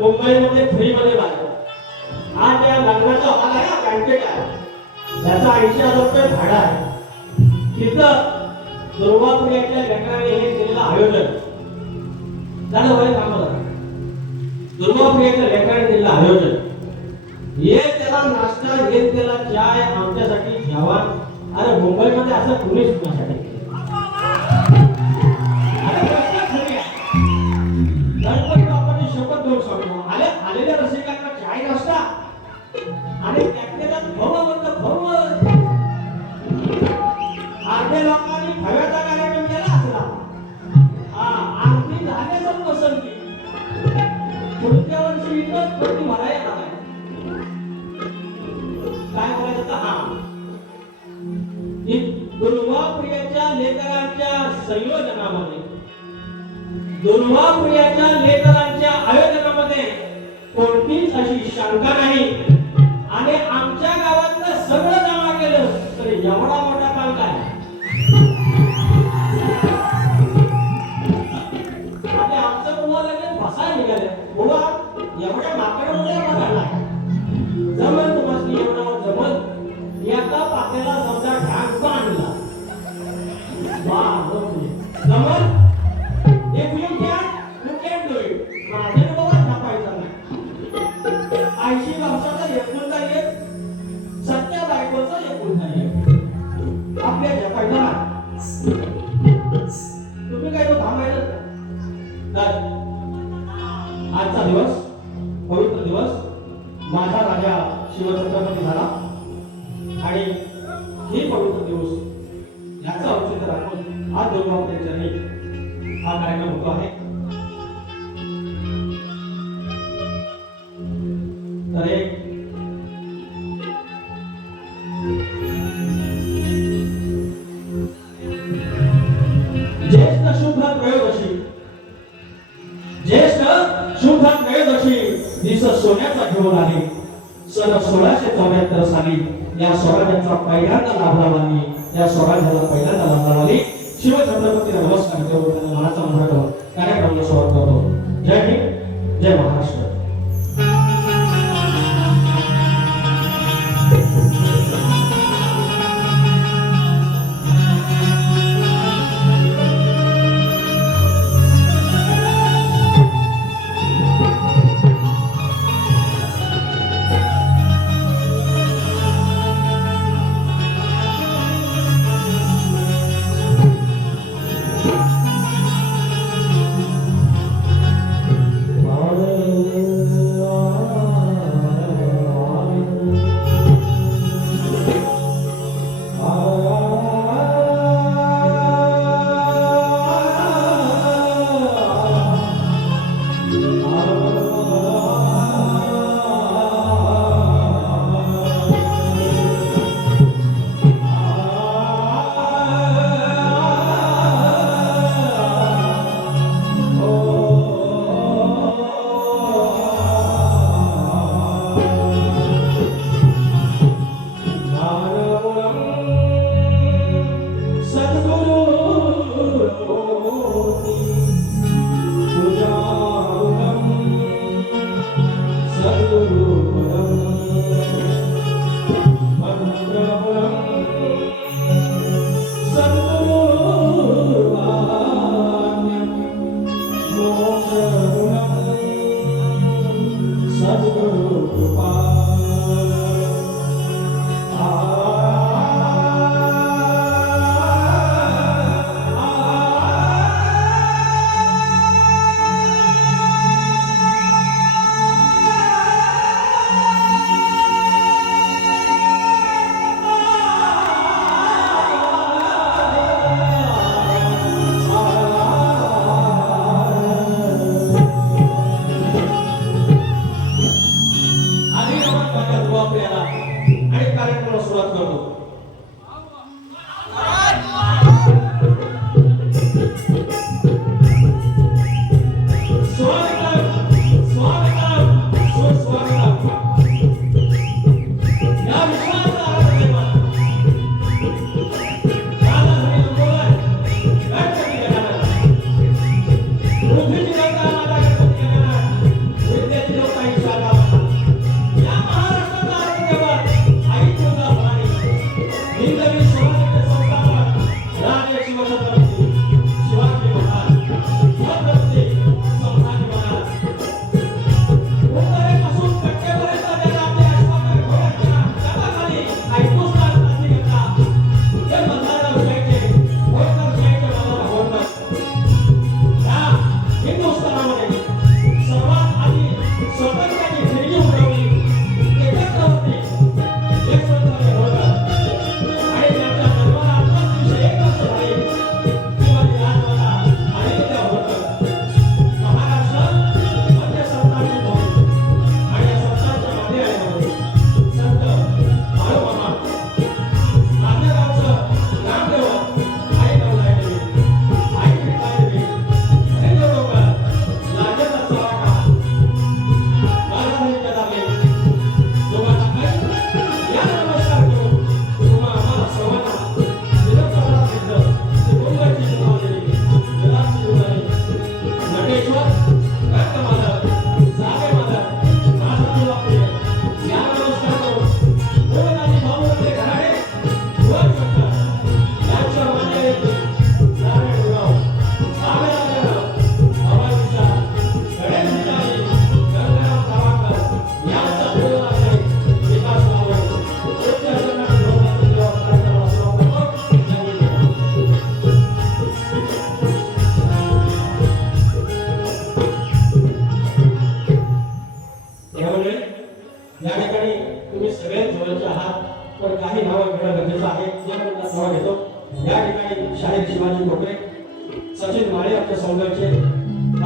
मुंबईमध्ये फ्री मध्ये बांधतो. आज या लग्नाचा हॉल आहे, बँकेट आहे, त्याचा 80,000 रुपये भाडा आहे. तिथं दुर्वापुऱ्याच्या लेकराने हे केलेलं आयोजन त्याला वय थांबलं. दुर्वापुऱ्याच्या लेकराने केलेलं आयोजन, ये त्याला नाश्ता, ये त्याला चाय, आमच्यासाठी जेवण. अरे मुंबईमध्ये असं कुणीच नसतं. आलेल्या रसिकांना चाय नाश्ता आणि त्यात भव अर्ध्या लोकांनी खव्याचा कार्यक्रम केला असला. आरती झाल्याचं पसंती पुढच्या वर्षी इथंच प्रति भरायला काय बोलायचं तर दुर्वाप्रियाच्या लेकरांच्या संयोजनामध्ये, दुर्वाप्रियाच्या लेकरांच्या आयोजनामध्ये कोणतीच अशी शंका नाही. आणि आमच्या गावातलं सगळं जमा केलं तर एवढा मोठा काम काय. आणि आमचं बुवा लगेच बसायला निघाले. बुवा एवढ्या माकडे बघायला जमल तुम्हाला, एवढं जमल. एका पात्याला समजा ढाक बांधला जमल. If you can do it. माझ्या बाबा छापायचा नाही. 80 वर्षाचा एकुलता एक, सत्या बायकोचा एकुलता एक, आपल्या छापायचा नाही. तुम्ही काय तो थांबायचं तर आजचा दिवस, पवित्र दिवस, माझा राजा शिवछत्रपती झाला आणि ही पवित्र दिवस याचा औचित्य राखून आज दुर्वाप्रियाच्या हा कार्यक्रम होतो आहे. तर ज्येष्ठ शुद्ध त्रयोदशी दिस सोन्याचा घेऊन आले. सन 1674 साली या स्वराज्याचा पहिल्यांदा लाभलावानी, या स्वराज्याला पहिल्यांदा लाभलावानी शिवछत्रपतीला नमस्कार करून त्यांना मानाचा मुजरा करून कार्यक्रमाला सुरुवात करतो. जय हिंद, जय महाराष्ट्र.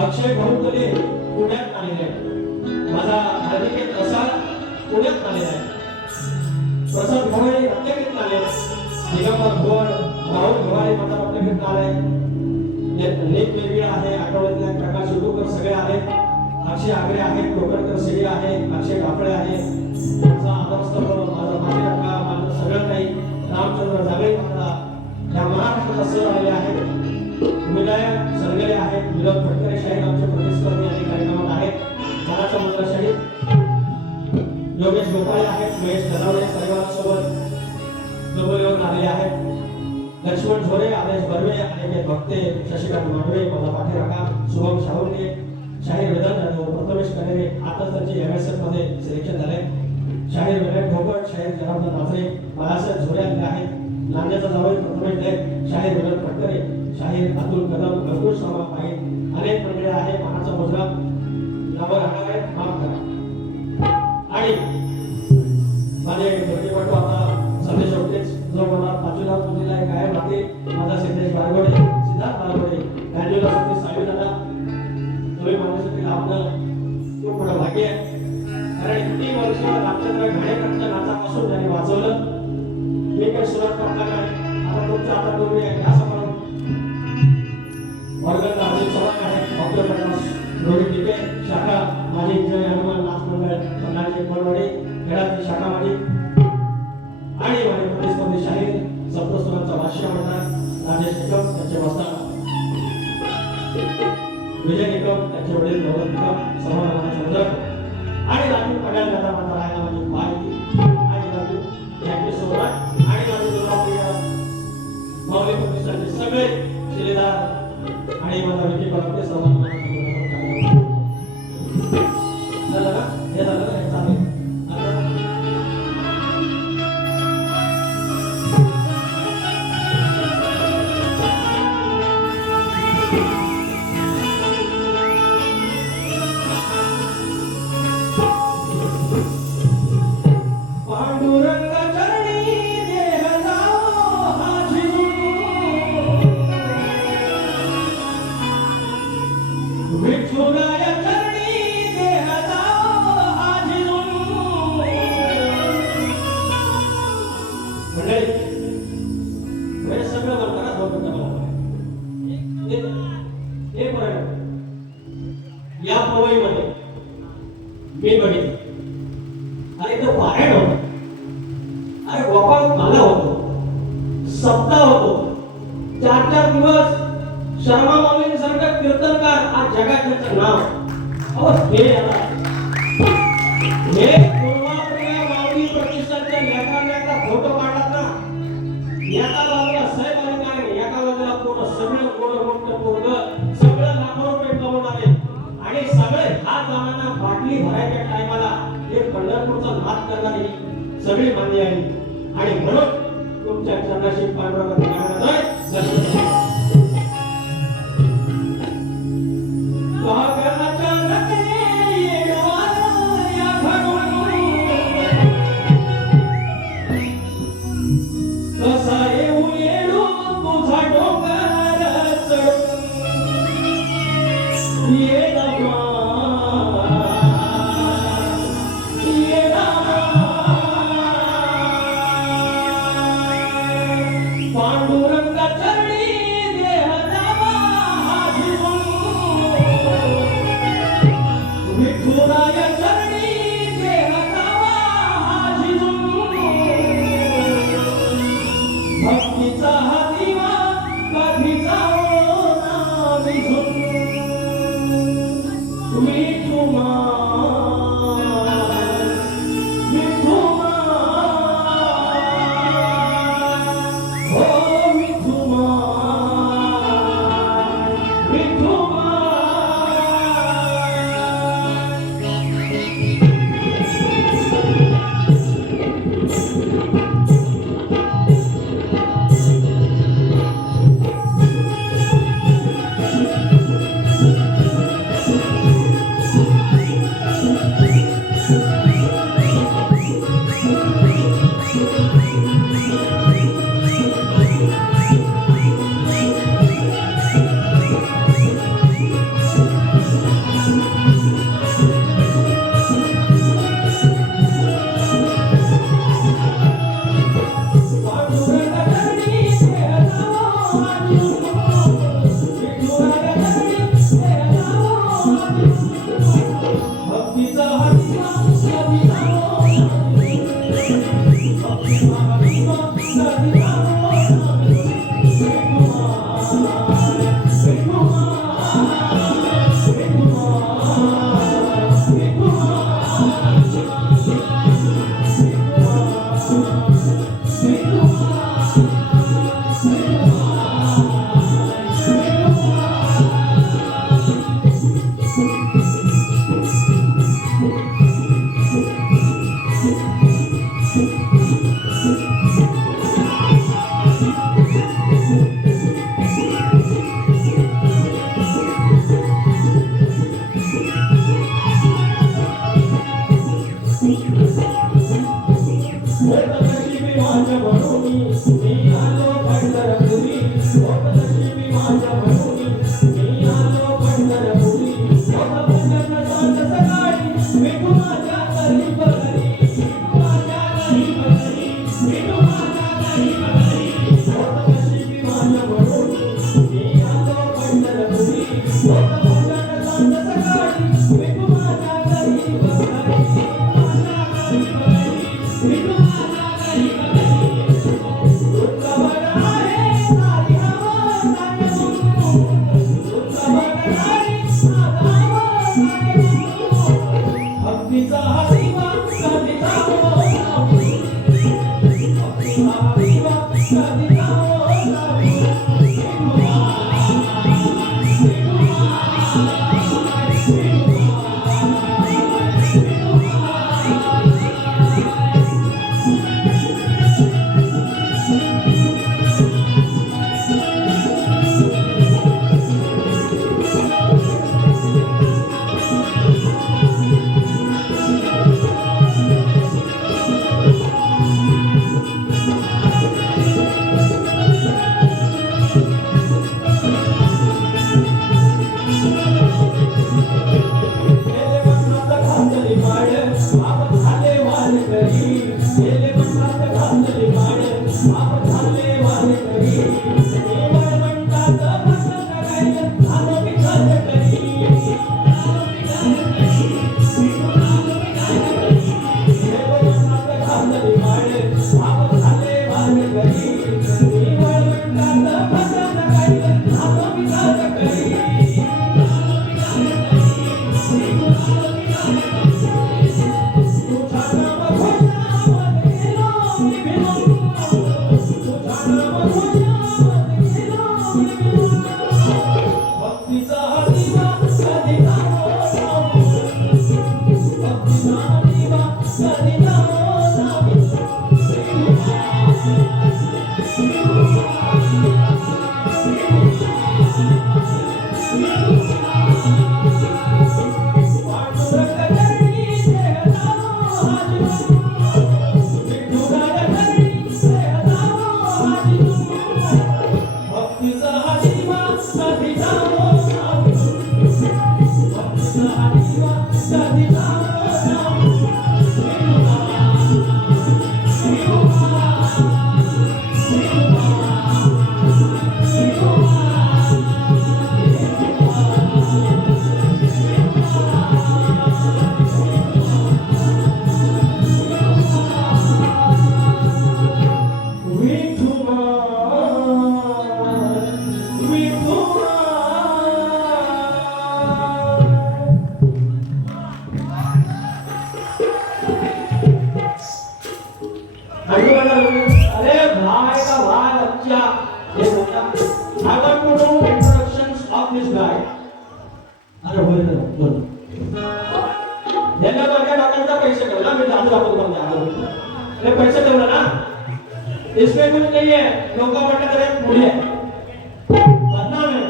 अक्षय भाऊतले पुण्यात आलेले माझा हार्दिक प्रसाद पुण्यात आलेला आहे. प्रसाद भवानी रत्नागिरीत आले, दिगंबर भोर राहुल भवानी माझा रत्नागिरीत आलाय. अनेक वेगवेगळे आहे, आठवड्यातल्या प्रकाश उदूकर सगळे आहेत, अक्षय आगरे आहेत, कोकणकर सगळे आहे, अक्षय कापडे आहे, माझा आदर्श माझा माजी रंगा योगेश गोपाळे आहेत, महेश गदावडे परिवारासोबत डोंबिवलीवरून आलेले आहेत. लक्ष्मण झोरे, आदेश बर्वे, अनिकेत भक्ते, शशिकांत मांडवे, मला पाठीराखा, शुभम शाहुंडे, शाहीर वेदांत जाधव, प्रथमेश कनेरे, आताच त्यांचे MSF मध्ये सिलेक्शन झाले. शाहीर विनय ढोबळ, शाहीर जनार्दन नाचरे, बाळासाहेब झोरे आलेले आहेत. लांज्याचा जावई प्रथमेश देव, शाहीर विनोद फटकरे, शाहीर अतुल कदम, अंकुश रामा पाहिजे, अनेक मंडळी आहे. मानाचा मुजरा नावर राहणार आहे, माफ करा. आणि माझे मोठेपटू आता संदेश होतेच, जो मला पाचवीला मुलीला आहे कायम राहते, माझा सिद्धेश बारगोडे, सिद्धार्थ बारगोडे, गांजूला सुद्धा साहेब दादा, तुम्ही माझ्यासाठी लाभणं खूप मोठं भाग्य आहे. कारण किती वर्ष रामचंद्र घाणेकरच्या नाचापासून त्यांनी वाचवलं. मी काही सुरुवात करणार नाही, आता तुमच्या हातात दोन्ही आहे असं म्हणून वर्गन राजीव चव्हाण आहे, डॉक्टर प्रकाश रोहित टिके, शाखा माझी जय हनुमान नाच मंडळ पन्नाचे कोणवाडी, खेळाची शाखा माझी, आणि माझे प्रतिस्पर्धी शाहीर सप्तस्वरांचा भाष्य म्हणतात राजेश निकम, त्यांचे वस्ताद विजय निकम, त्यांचे वडील गौरव निकम, समाधान चंद्रक, आणि राजू पड्याल दादा माझा राहायला माझी माहिती, आणि राजू यांचे सोबत, आणि माझे दुर्गाप्रिय माऊली प्रतिष्ठानचे सगळे शिलेदार, आणि माझा विजय बळवते सर्वांना झालं ना, हे झालं ना, हे चालेल. या पवईमध्ये मी बघितलं, अरे तो पारायण होता, अरे गोपाळ काला होतो, सप्ताह होतो, 4-4 दिवस शर्मा माऊलींसारखं कीर्तनकार आज जगात ज्याचं नाव, अहो हे पूर्वाप्रिया माऊली प्रतिष्ठानच्या लेखा फोटो काढला ना, एका बाजूला साहेब आणि एका बाजूला पूर्ण सगळं गोड मोठं पोरगं, सगळं लाखो रुपये कमवणारे, आणि सगळे हा जमाना बाटली भरायच्या टायमाला एक पंढरपूरचा नाद करणारी सगळी मान्य आहे. आणि म्हणून तुमच्या चरणाशी पांडुरंगाचा नामोदय पांडुरंगा चरणी होत नशिबी माझ्या म्हणून मी आलो पंढरपुरी. होत नशिबी माझ्या म्हणून मी आलो पंढरपुरी. होत पंढरपुरात सकाळी विठू माझ्या गरीब घरी. विठू माझ्या गरीब घरी. विठू माझ्या गरीब घरी. होत नशिबी माझ्या म्हणून मी आलो पंढरपुरी. होत पंढरपुरात सकाळी विठू माझ्या गरीब घरी. विठू माझ्या गरीब घरी. तुझा बरा आहे सारी हवा सारी गुंगू. तुझा बरा आहे साधा हवा सारी गुंगू. भक्तीचा हा दिवा कधीचा हो भक्तीचा हा दिवा कधीचा हो पैसे ठेवलं ना इसमें कुछ नहीं है. लोक म्हणतात पुढे बदनाम है.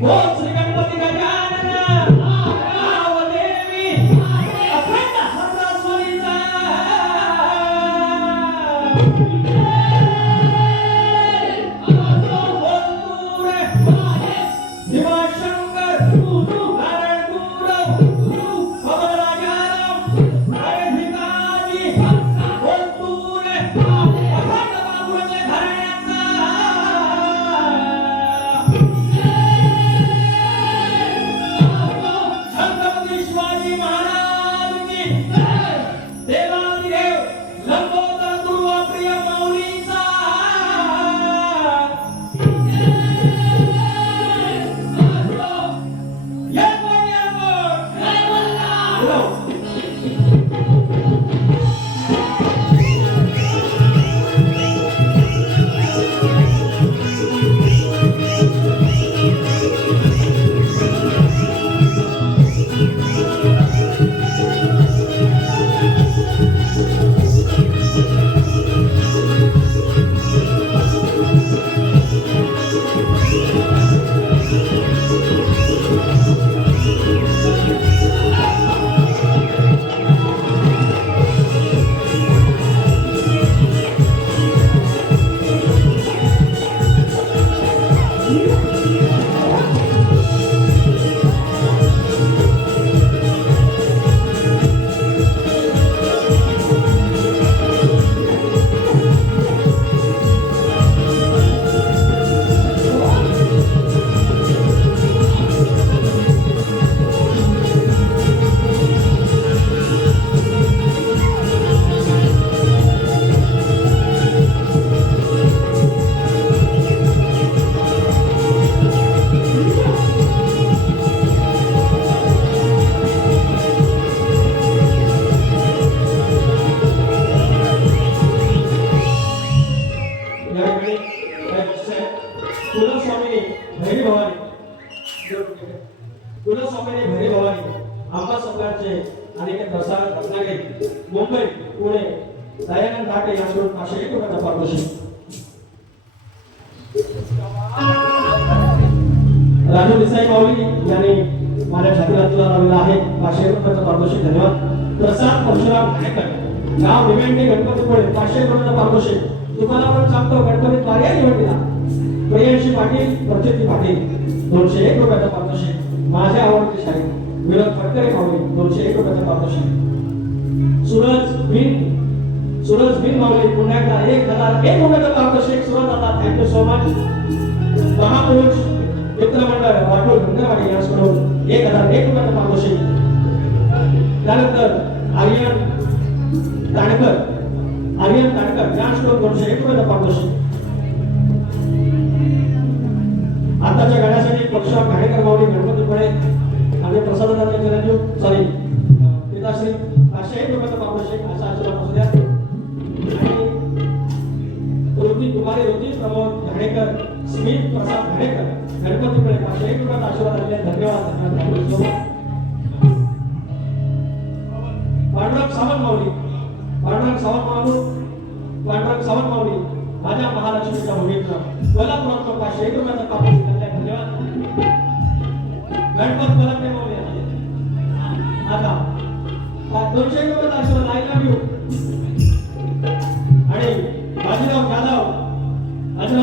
हो श्री गणपती गजानन महादेवी अखंड हरस्वरीचा मुंबई पुणे दयानंद घाटे यांच्याकडून 501 रुपयाचा पारितोषिक. राजू देसाई माऊली यांनी माझ्या छातीला तुला लावलेला आहे 501 रुपयाचा पारितोषिक. धन्यवाद. प्रसाद परशुराम घाणेकर गाव निवेंडी गणपतीपुळे 501 रुपयाचा पारितोषिक. तुम्हाला पण सांगतो गणपती पर्याय निवडला प्रियांशी पाटील प्रचिती पाटील 201 रुपयाचा पारितोषिक. माझ्या आवडती शाही विरोध फटकरे माऊली 201 रुपयाचा पारितोषिक. सूरज बिन माऊली पुण्याला 1001 रुपयाचा पारितोषिक. सूरज दादा थँक्यू सो मच. महापुरुष मित्रमंडळ वाटोळ गंगरवाडी यांच्याकडून 1001 रुपयाचा पारितोषिक. त्यानंतर आर्यन ताडकर यांच्याकडून 201 रुपयाचा पारितोषिक. आताच्या गाण्यासाठी परशुराम घाणेकर माऊली गणपतीपुळे आणि प्रसादाचे चिरंजीव सॉरी पिताश्री 501 रुपयाचा पारितोषिक. असा आशीर्वाद असू द्या. ऋती प्रमोद घाणेकर स्मित प्रसाद घाणेकर गणपतीपुळे 501 रुपयाचा आशीर्वाद दिले. धन्यवाद. पांडुरंग सावंत माऊली माझ्या महालक्ष्मीच्या भूमीचा कोल्हापुरात 501 रुपयाचा पारितोषिक दिले. धन्यवाद. गणपत कोल्हापुरे माऊली आता 201 रुपयाचा आशीर्वाद. I love you. आणि बाजीराव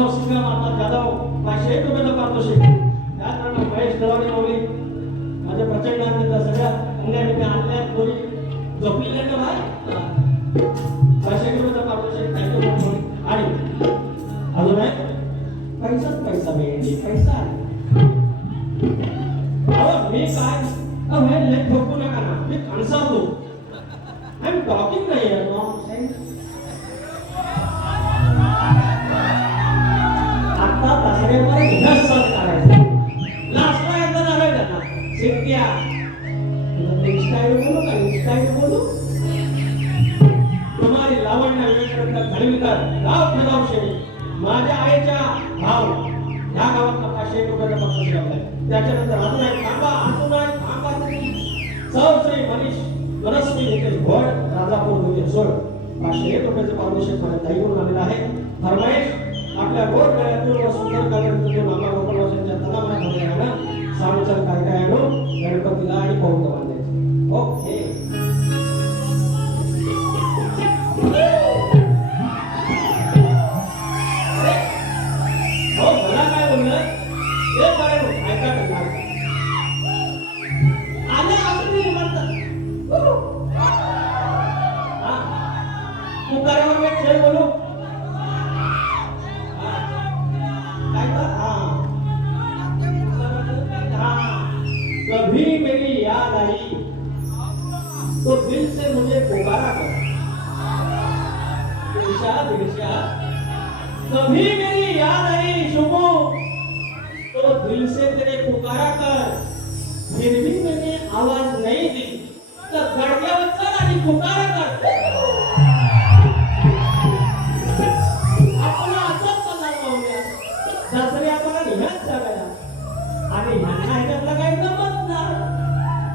सिंगम आता जाधव 501 रुपयाचा पारितोषिक. त्याचप्रमाणे महेश दळवणे माऊली माझ्या प्रचंड आनंद सगळ्या अन्याय आणल्या कोणी झोपलेल्या का भाई 501 रुपयाचा पारितोषिक. थँक्यू. आणि अजून आहे पैसा भेटली पैसा. मी काय लेख ठोकू नका ना. मी कणसावतो. आय एम टॉकिंग नाही आता दसऱ्यावर हिरसत करायचं. लास्टला एकदा झालंय त्यांना शिट्ट्या इंस्टाईल बोलू का इंस्टाईल बोलू. तुम्हाला लावण्य वेळेपर्यंत घडवितात गाव ठेगावशे माझ्या आईच्या भाव ह्या गावात 501 रुपयाचा पारितोषिक आहे. त्याच्यानंतर अजून एक थांबा श्री मनीष मनस्वी येथे घोड राजापूर येथे सोड 501 रुपयाचे पारितोषिक मला ताईकडून आलेला आहे. फरमाईश आपल्या गोड गळ्यातून व सुंदर कार्यक्रमातून मामा गोपालवासांच्या तनामनामध्ये राहणं सावचल काय आणू गणपतीला आणि पौंड बांधायचं. ओके. मला काय बोललं ते काय ऐका आले आपली म्हणतात तू करावर मी खेळ बोलू काय तर कभी मेरी याद आई तो दिल से मुझे पुकारा कर. कभी मेरी याद आई शुभो तो दिल से तेरे पुकारा कर. फिर भी मैंने आवाज नहीं दी तो गड़गड़ावर चल आणि पुकारा कर. आपण असंच चालणार पाहूया. दसऱ्या आपण निघत जाऊया आणि ह्यांना ह्याच्यातला काही जमत नाही.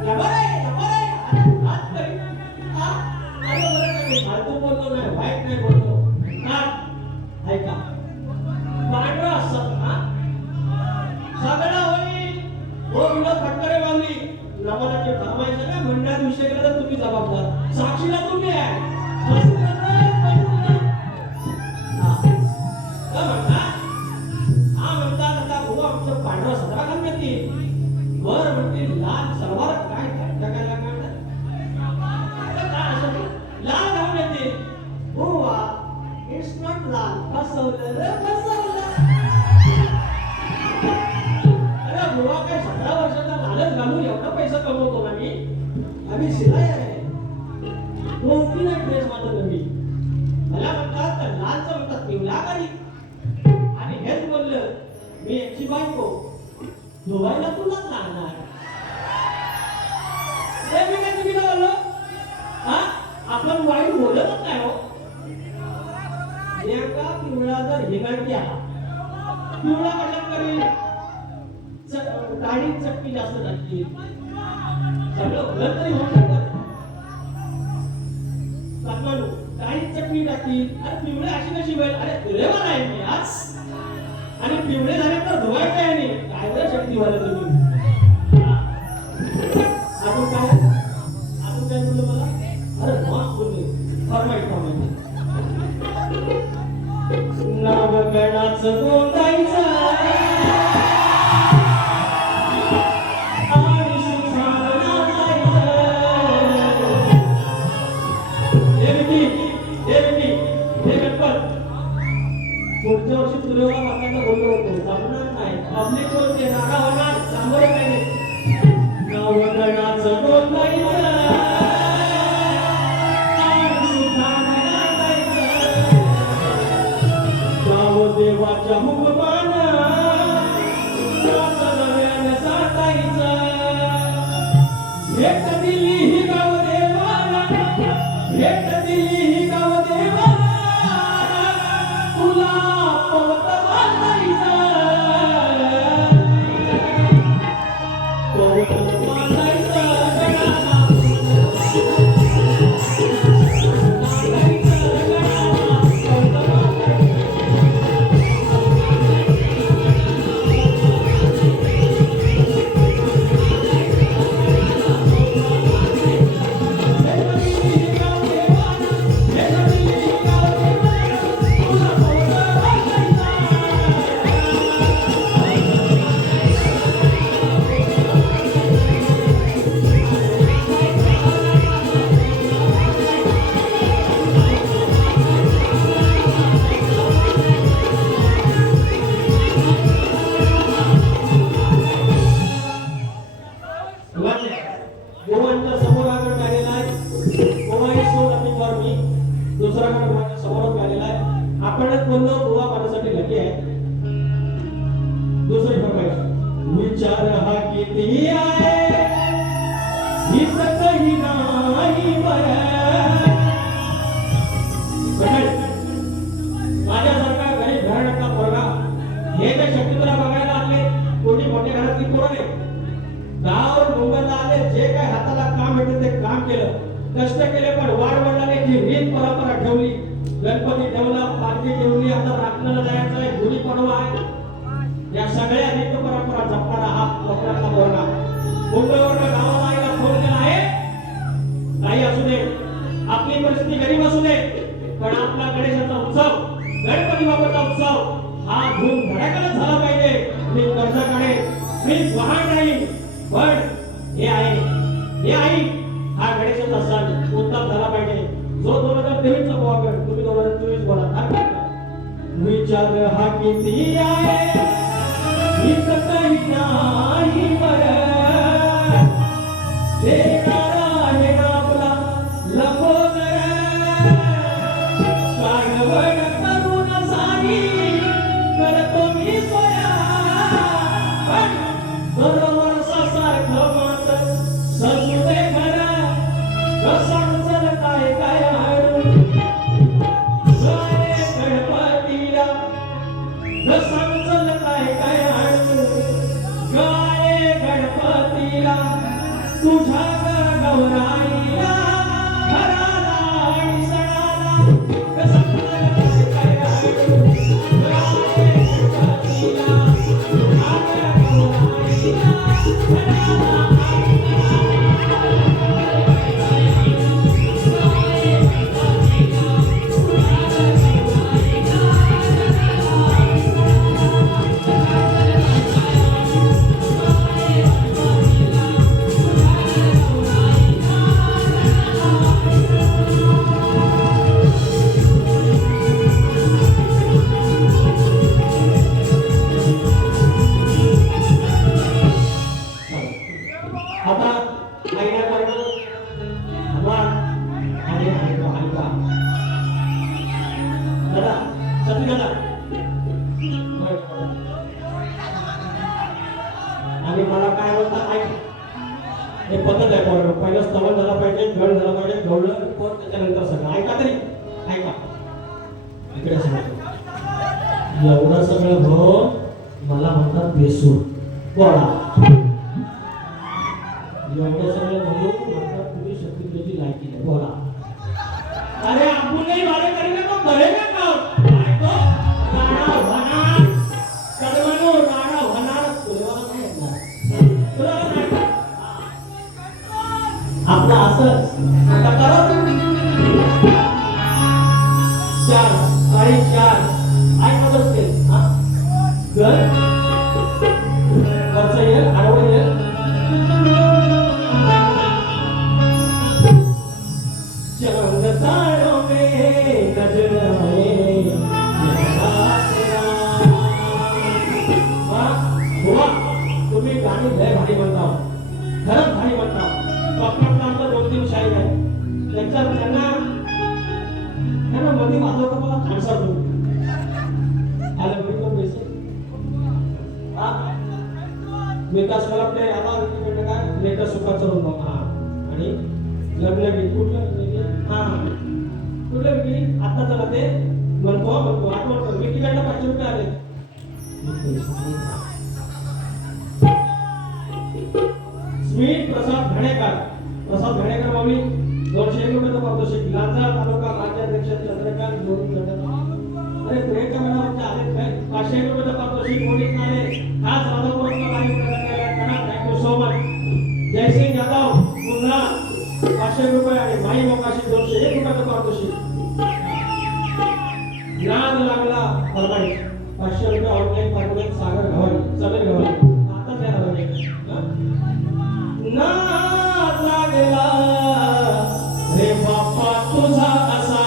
या बरे हात करी अरे बरं नाही फालतू बोलतो नाही वाईट नाही बोलतो. ऐका पांढरा असत ना सगळं होईल. हो विनोद फटकरे बांधली नवाला जे फरमायचं ना मंडळात विषय केला तर तुम्ही जबाबदार. साक्षीला तुम्ही आहे. म्हणतात आता भाऊ आमचं पांढरा सदरा घालून येते वर म्हणते लाल सलवार काय टाकायला काय लाल घालून येते. हो इट्स नॉट लाल फसवलं. अरे बुवा काय 17 वर्षाचा लालच घालून एवढा पैसा कमवतो ना मी. आम्ही शिलाई आहे 2-3 ड्रेस माझा नवी. मला म्हणतात तर लालचं म्हणतात पिवळा करी आणि हेच बोललं मी एकची बायको धुवायला तुलाच लागणार. ते मी काय तुम्ही बोललो आपण वाईट बोलतच नाही हो. एका पिवळा जर हिगायची आला पिवळा कशात करेल गाडी चटकी जास्त लागते सगळं भलं तरी होऊ शकत. सातवानू काही चटणी टाकली अरे पिवळे अशी कशी होईल अरे पिवळेवाला आहे मी आज आणि पिवळे झाले तर धुवायचे आहे नाही काय बरं शक्तीवाला तुम्ही अजून काय बोललं मला अरे मस्त बोलले फरमाईश नवगणाचं गोंदायचं आणि सुखानं नाचायचं. हे गणपत पुढच्या वर्षी तुला मातांना बोललो होतो जमणार नाही पब्लिक बोलते राडा होणार सामोरे काही नाही नवगणाचं गोंदायचं आणि सुखानं नाचायचं. देवाच्या हुकमान नव्यानं साठायचं. भेट दिली ही गाव देवाला भेट दिली ही गाव देवाला तुला पवत बांधायचं पवत बांधायचं गणाला गोवांच्या समोर आगड आलेला आहे गोवा सोड अपिंवर मी दुसरा गड माझ्या समोर आलेला आहे आपणच बोललो गोवा माझ्यासाठी लकी आहे. दुसरी फरमाईश विचार हा किती आहे हित काही नाही माझ्यासारखा गरीब घराण्याचा पोरगा हे जे शक्तीला बघायला आले कोणी मोठ्या घरातली पोरं नाही गावावर मुंबईला आले जे काय हाताला काम भेटलं ते काम केलं कष्ट केले पण वाडवडिलांनी जी रीत परंपरा ठेवली गणपती ठेवला पालखी ठेवली आता राखण्याला जायचं आहे गुढी पडवा आहे या सगळ्या रीत परंपरा जपणारा हा कोकणातला पोरगा मुंबईवर गावाला आईला फोन केला आहे काही असू दे आपली परिस्थिती गरीब असू दे पण आपला गणेशाचा उत्सव गणपती बाप्पाचा उत्सव हा धूम धडाक्याला झाला पाहिजे. मी कर्ज काढेन मी वाहन नाही पण हे आहे हा गणेशाचा सण उत्तम झाला पाहिजे. जो 2023 चा बोला तुम्ही 2024 बोला विचार हा किती आहे हित काही नाही बरं देणारा आहे आपला लंबोदर कागवड करून सारी करतो मी सोया पण बरोबर सारखं मात सजू दे खरा कसं काय काय हाडून जय गणपतीला कसं काय काय हाडून गाय गणपतीला तुझ्या गौराईला घराला आणि सणाला कसं काय हाडून गाय गणपतीला तुझ्या गौराईला घराला आता आईला करतो भगवान आणि हलका दादा सती दादा आणि मला काय बोलता ऐक हे पद्धत आहे पोर पहिलं स्तवन झाला पाहिजे गळ झाला पाहिजे गवळं पोर त्याच्यानंतर सगळं ऐका तरी ऐका इकडे सगळं एवढं सगळं हो मला म्हणतात बेसूर बोला एवढं सगळं म्हणून म्हणतात तुम्ही शक्ती तुझी लायकी आहे बोला आपण नहीं बारे करेंगे तो करेगा कौन? काय तो राणा होणार. कदमानो राणा होणार. तुला काय येणार? तुला काय येणार? आपलं असंच आता करो. 4 4:30 आई मदत केली. हा घर वरचं येईल आडवं येईल. चंदतारों में गजराए बुवा तुम्ही गाणी लय भारी म्हणता. खरंच भारी म्हणता. डॉक्टरांना आमच्या 2-3 शाहीर आहेत. त्यांच्या त्यांना मध्ये माझं का मला खानसा होतो. आलं बिलकुल बेसे. हा विकास कलपले आता म्हणजे काय लेटर सुखाचं रोग. हा आणि लग्न कुठलं हा कुठलं विकली आता चला ते म्हणतो आठवण विकीकडनं 500 रुपये आले. स्मित प्रसाद घाणेकर. प्रसाद घाणेकर माऊली 201 रुपयाचा पारितोषिक. लांजा तालुका राज्याध्यक्ष चंद्रकांत जोडी गणेश. अरे प्रियंका मॅडम आमच्या आले काय 500 रुपयाचा पारितोषिक मोडीत आले. आज राधापुरातला काही प्रकार thank you so much. Jaysing Yadav पुन्हा 500 रुपये आणि माई मोकाशी 201 रुपयाचा पारितोषिक. नाद लागला फरमाईश 500 रुपये ऑनलाईन पाठवले. सागर गव्हाणे समीर गव्हाणे आता द्यायला लागले. नाद लागला रे बाप्पा तुझा असा.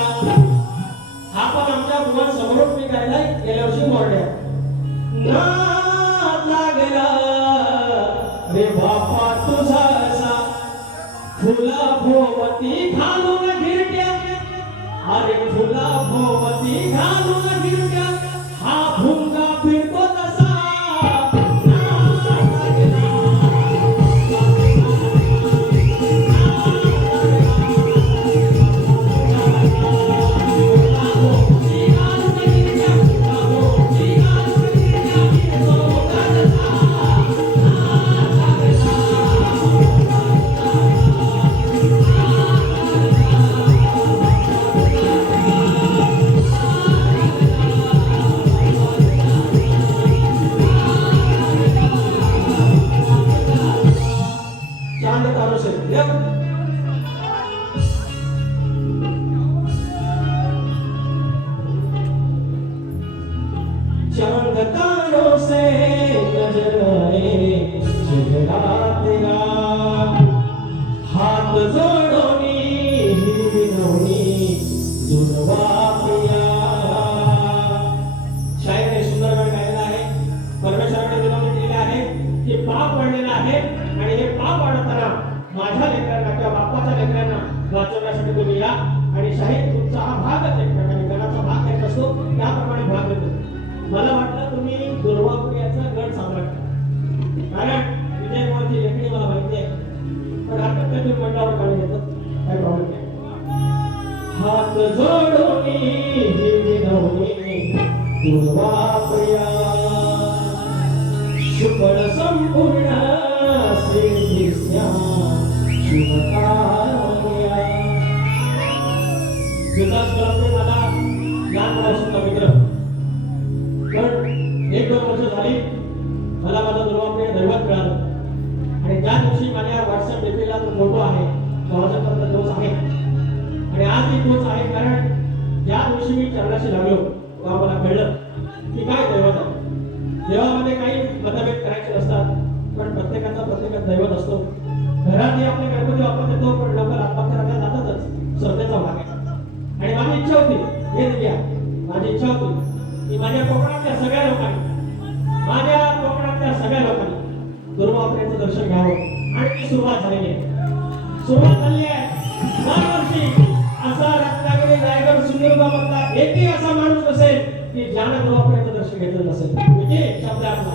हा पण आमच्या भुवन समोरून मी गायलाय गेल्या वर्षी मोरड्या. नाद लागला रे बाप्पा तुझा असा. फुला भोवती घालून गिरट्या. अरे फुला भोवती घालून गिरट्या. हा भुंगा फिरतो तसा. चमकतारों से नजराए चेहरा तेरा. हात जोडोनी हिरविनोनी जुनवा पिया. शायराने सुंदर गाणं गायलेलं आहे. परमेश्वराने विनवणी केलेली आहे की पाप पडलेला आहे आणि हे पाप वाढताना माझ्या लेकरांना किंवा बाप्पाच्या लेकरांना वाचवण्यासाठी तुम्ही या. आणि शाहीर तुमचा हा भागच एक प्रकारे गणाचा भाग येत असतो त्याप्रमाणे भाग देतो. मला वाटलं तुम्ही दुर्वापुर्याचा गड सम्राट कारण विजय मोहनची लेखणी मला माहिती आहे. पण हरकत नाही तुम्ही मंडळावर काढून घेतात काय प्रॉब्लेम नाही. हात जोडोनी हिरविनोनी दुर्वापुर्या. शुभळ संपूर्ण श्रीकृष्णा शुभकार्या. विकास कलमकर मला लहानपणापासूनचा मित्र. पण 1-2 वर्ष झाली मला माझा दुर्वाप्रिय दैवत मिळालं. आणि त्या दिवशी माझ्या व्हॉट्सअप डीपीला तो फोटो आहे तो आजपर्यंत तोच आहे. आणि आज मी तोच आहे कारण ज्या दिवशी मी चरणाशी लागलो तेव्हा मला कळलं की काय दैवत आहे. देवामध्ये काही मतभेद करायचे नसतात पण प्रत्येकाचा दैवत असतो. घरात आपले गणपती वापरत येतो पण लोक आत्महत्या करायला जातातच. श्रद्धेचा भाग आहे. आणि माझी इच्छा होती हे घ्या माझी इच्छा होती की माझ्या कोकणातल्या सगळ्या लोकांनी दुर्वापुर्याचं दर्शन घ्यावं. आणि ती सुरुवात झालेली आहे. दरवर्षी असा रत्नागिरी रायगड सिंधुदुर्गामधला एकही असा माणूस नसेल की ज्याने दुर्वापुर्याचं दर्शन घेतलं नसेल. म्हणजे शब्द आपला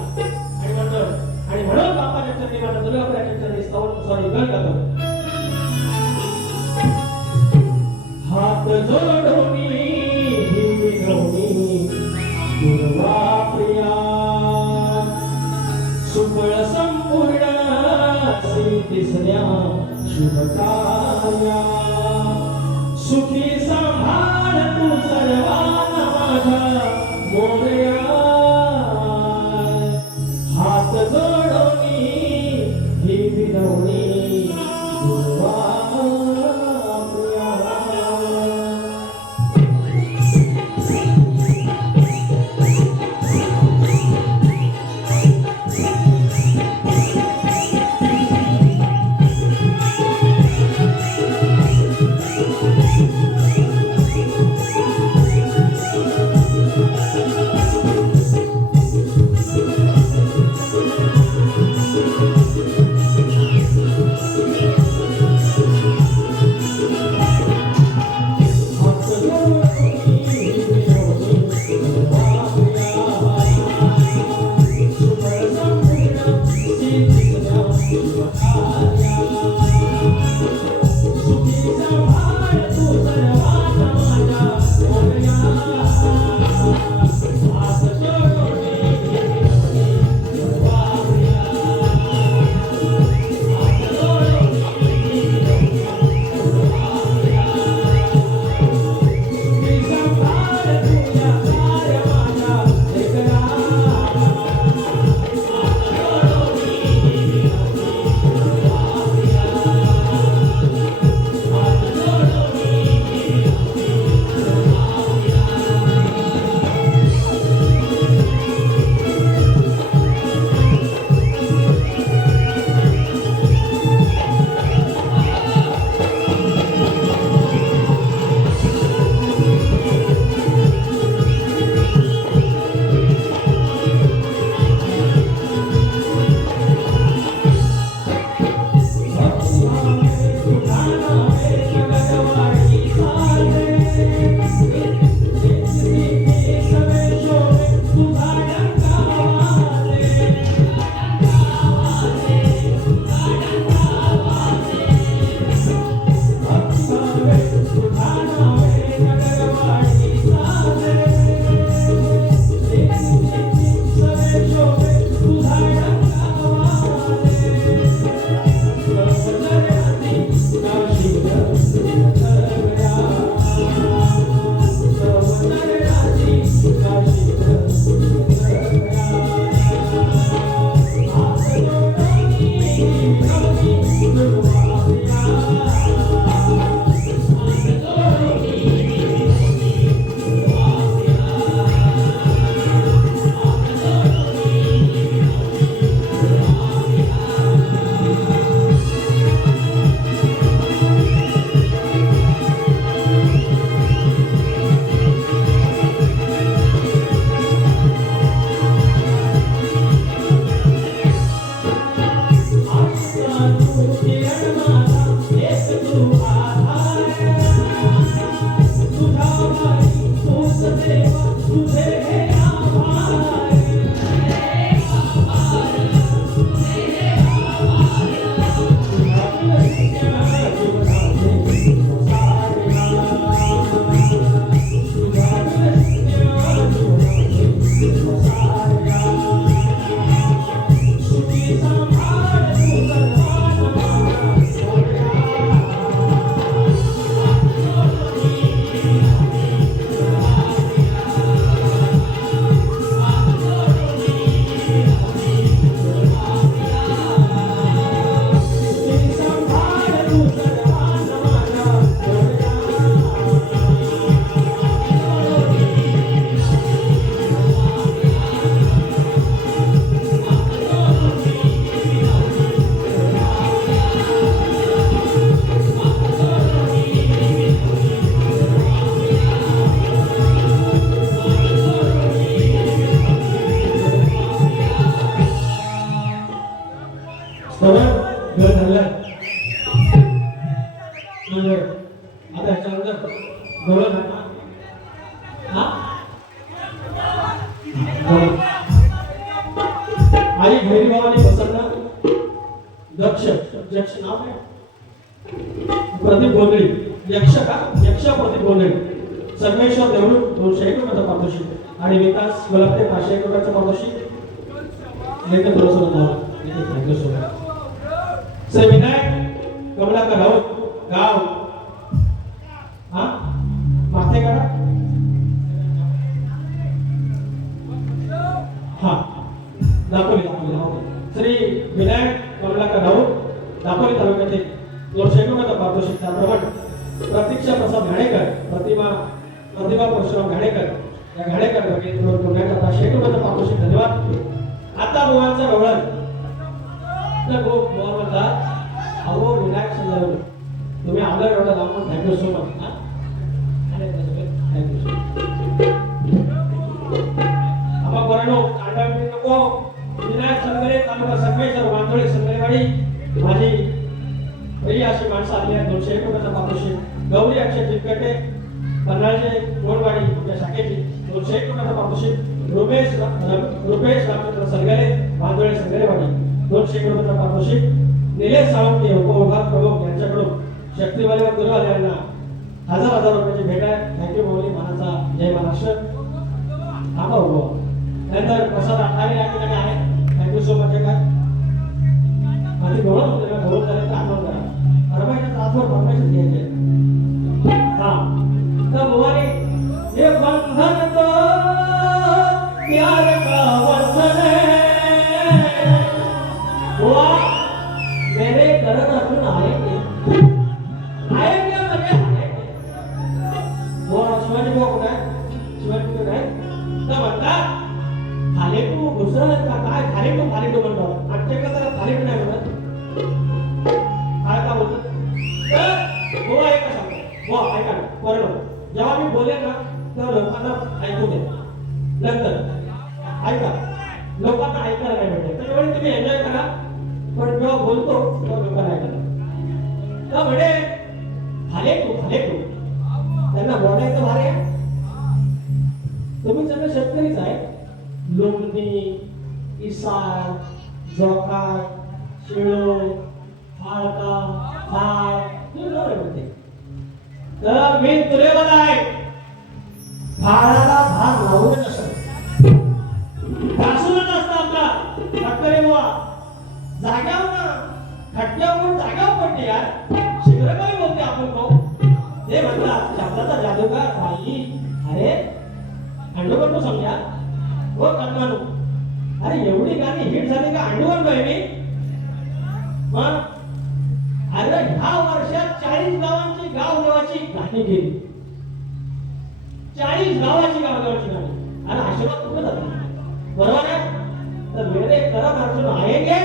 आणि म्हणून बाप्पाच्या चरणी माझ्या दुर्वापुर्याच्या चरणी सॉरी गण गातो. हात जोडोनी हिरविनोनी दुर्वाप्रिया. सुफळ संपूर्ण श्रीकृष्ण्या शुभकार्या. सुखी सांभाळ गवळण आहे ना? हा? गवळण. आई भैरी भावानी प्रसन्न दक्ष यक्ष नाव आहे प्रदीप गोंधळी यक्ष का यक्ष प्रदीप गोंधळी सर्वेश्वर देवळूक 201 रुपयाचा पारितोषिक आणि विकास गुलाबते 501 रुपयाचा पारितोषिक लेखक पुरस्कार नाव thank you so much Shri Vinayak Kamalakar Raut गाव हा माथेगाडा हा दापोली श्री विनायक कमलाकर राऊत दापोली तालुक्यातील 201 रुपयाचा पारितोषिक त्याप्रमाणे प्रतीक्षा प्रसाद घाणेकर प्रतिभा परशुराम घाणेकर या घाणेकर भगिनीवर पुण्याचा 501 रुपयाचा पारितोषिक धन्यवाद आता गोवांचा गवळण तर गोवा म्हणतात अहो विनायक संदर्भ तुम्ही आदर एवढा लावून थँक्यू सो मच हा थँक्यू सो आम्हा कोरानो कांडा नको विनायक संगरे तालुका संगमेश्वर वांदोळे संगरेवाडी माझी प्रिय अशी माणसं आली आहेत 201 रुपयाचा पारितोषिक गौरी अक्षय चिलकटे पन्हाळचे गोडवाडी या शाखेची 201 रुपयाचा पारितोषिक रुपेश रामचंद्र सरगरे वांदोळे संगरेवाडी 201 रुपयाचा पारितोषिक निलेश सावंत उपविभाग प्रमुख यांच्याकडून शक्तिवाली व गुरुवाली यांना 1000 रुपयाची भेट आहे थँक्यू माऊली मानाचा जय महाराष्ट्र थांबा उभो नंतर प्रसाद आठारे या ठिकाणी आहे थँक्यू सो मच काय माझी गौरव होते का गौरव झाले तर आठवण करा अरबाईच्या त्रासवर परमेश्वर घ्यायचे हा तर भवानी हे बंधन तो प्यार का बंधन है हुआ मेरे करण अर्जुन आएंगे आएंगे म्हणजे आएंगे वो शिवाजी भाऊ कुठे आहे शिवाजी कुठे आहे तर म्हणतात खाले तू घुसळ का काय खाले तू म्हणतो आमच्याकडे जरा खाले नाही म्हणत काय का बोलतो तर हो ऐका सांगतो हो ऐका बरोबर जेव्हा मी बोले ना तेव्हा लोकांना ऐकू दे नंतर ऐका लोकांना ऐकायला नाही भेटत त्याच्यामुळे तुम्ही एन्जॉय करा पण जेव्हा बोलतो तेव्हा लोकांना ऐकायला तर म्हणे खाले तू त्यांना बोलायचं भारी आहे तुम्ही सगळे शेतकरीच आहे लोंढणी इसार जोकाळ शिळो फाळका फाळ म्हणते तर मी तुले आहे फाळाला भाग लावून नसत घासूनच असतं आपला फटकरे बुवा जाग्यावर खटक्यावरून जाग्यावर पडते यार शिखर काही बोलते आपण भाऊ ते म्हणतात शब्दाचा जादूगार बाई अरे अंडोकर तू समजा हो कन्नानू अरे एवढी गाणी हिट झाली का अंडोकर काय मी मग अरे ह्या वर्षात 40 गावांची गाव देवाची गाणी गेली 40 गावाची गाव देवाची गाणी आणि आशीर्वाद कुठे जातो बरोबर आहे तर मेरे करत अर्जुन आएंगे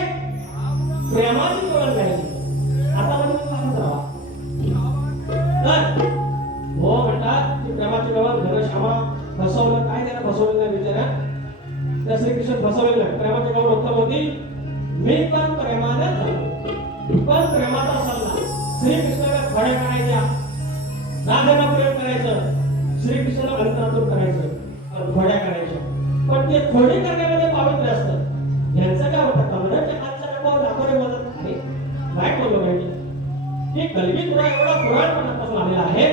प्रेमाची ओळख राहिली आता म्हणजे सांगत राहा तर हो म्हणतात की प्रेमाची ओळख घनश्यामा फसवलं काय त्याला फसवलं नाही विचारा त्या श्रीकृष्ण फसवलेलं नाही प्रेमाची ओळख उत्तम होती मी पण प्रेमाने झालो पण प्रेमाचा सल्ला श्रीकृष्णाला खडे करायच्या राधाला प्रेम करायचं श्रीकृष्णाला अंतरातून करायचं खोड्या करायच्या पण ते खोडी करण्यामध्ये पावित्र्य असतं यांचं काय होतं कमराच्या हातच्या नकावर दाखवणे बोलत अरे वाईट बोललो पाहिजे की कलगी तुला एवढा पुराणपणापासून आलेला आहे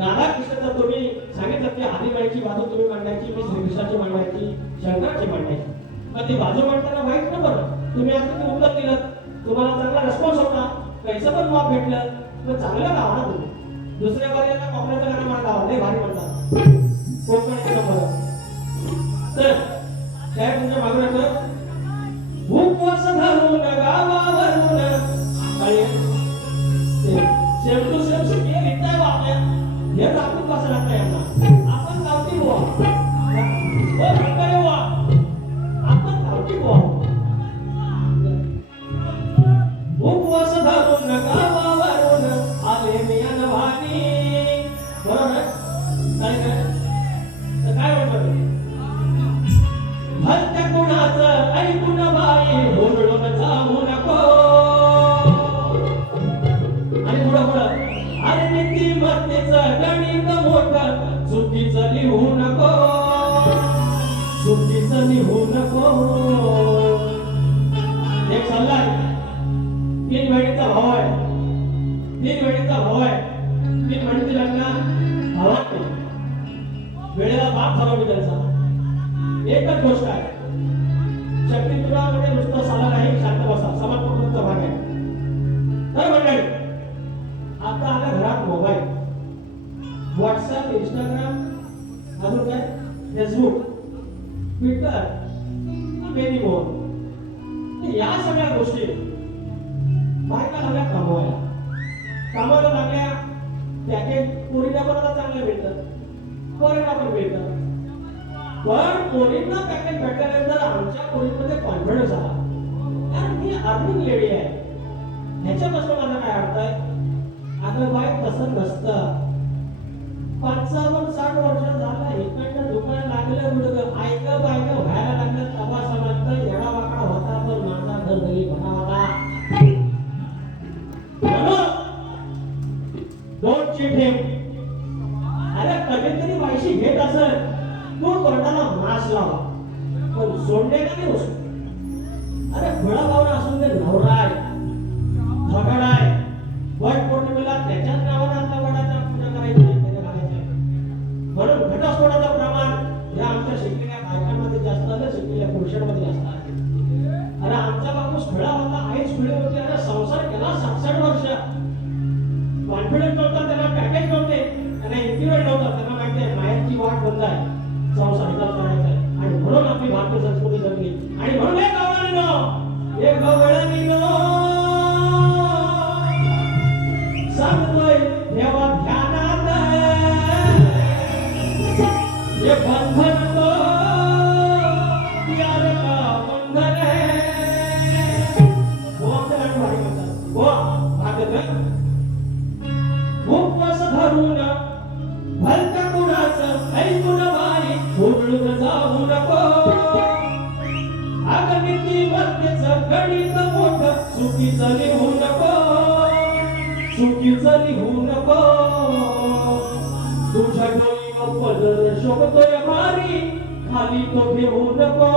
राधाकृष्णाचं तुम्ही सांगितलं की आदिबाईची बाजू तुम्ही मांडायची मी श्रीकृष्णाची मांडायची शंकराची मांडायची पण ती बाजू मांडताना वाईट न बरं तुम्ही आता ते उत्तर दिलं तुम्हाला चांगला रिस्पॉन्स होता पैसा पण माफ भेटलं पण चांगलं गाव ना तुम्ही दुसऱ्या पर्यंत कोकणाचं गाणं मला गाव लय भारी म्हणतात कोकणाचं नंबर तर काय तुमच्या मागून येतं उपवास धरून गावावरून काय सेम टू सेम हे लिहिताय बा आपल्या हे आपण कसं लागतं यांना आपण गावठी बुवा हो काय बुवा आपण गावठी बुवा उपवास धरून गावावरून आले मी अनवानी बरोबर काय म्हणतो भलत्या कुणाचं ऐकून बाई बोलून जाऊ नको आणि पुढं अरे नीतिमत्तेचं गणित चुकीचं लिहू नको, चुकीचं लिहू नको. एक सल्ला आहे, 3 बहिणीचा भाऊ आहे, 3 बहिणीचा भाऊ आहे, 3 बहिणीची लग्न भावात नाही. वेळेला बाप झाला मी त्यांचा. एकच गोष्ट आहे, शक्ती तुला म्हणजे नुसतं साला नाही, शांत बसा, समाज कुटुंबाचा भाग आहे. तर मंडळी, आता आला घरात मोबाईल, व्हॉट्सअप, इंस्टाग्राम, अजून काय, फेसबुक, ट्विटर, मेनी मोर. या सगळ्या गोष्टी बायका लागल्या कमवायला, कामाला लागल्या. पॅकेज पोरीला पण आता चांगलं मिळतं, पोरीला पण मिळतं. पण पोरींना पॅकेज भेटल्यानंतर आमच्या पोरींमध्ये कॉन्फिडन्स आला, कारण मी अर्निंग लेडी आहे. ह्याच्यापासून माझा काय अर्थ आहे, अगं बाय तसं नसतं. 55-60 वर्ष झालं, इकडनं दुकान लागलं गुडगं, ऐकं बायकं व्हायला लागलं. तवा समजतं येडा वाकडा होता, पण माझा घर घरी भरा होता. दोन चिठे, अरे कधीतरी पैसे घेत असेल तू तोंडाला मास लावा, पण सोडणे का नाही वस्तू. अरे फळा भावना असून ते नवरा आहे, झगड आहे, वट पौर्णिमेला त्याच्याच नावाने आता वडाचा पूजा करायची आहे, त्याने घालायचं आहे. म्हणून घटस्फोटाचं प्रमाण या आमच्या शिकलेल्या बायकांमध्ये जास्त आलं, शिकलेल्या पुरुषांमध्ये जास्त आहे. अरे आमचा बापूस फळा होता, आईच फुले होती, अरे संसार केला 67 वर्ष. कॉन्फिडन्स नव्हता, त्यांना पॅकेज नव्हते, त्यांना इंटिग्रेट नव्हता, त्यांना माहिती आहे मायाची वाट बंद आहे, संसार हिताच करायचा आहे. आणि म्हणून आपली भारतीय संस्कृती जगली. आणि म्हणून एक गवळणीनो सांगतोय देवा ध्यानात, हे बंधन तो यार का बंधन है. उपवास धरून भलत्या कुणाचं ऐकून बाई उरळून जाऊ नको. अगणिती मध्येच गणित मोठं चुकीचं लिहू नको, चुकीचं लिहू नको. तुझ्या डोळीनं पदर शोभतोय भारी, खाली तो घेऊ नको.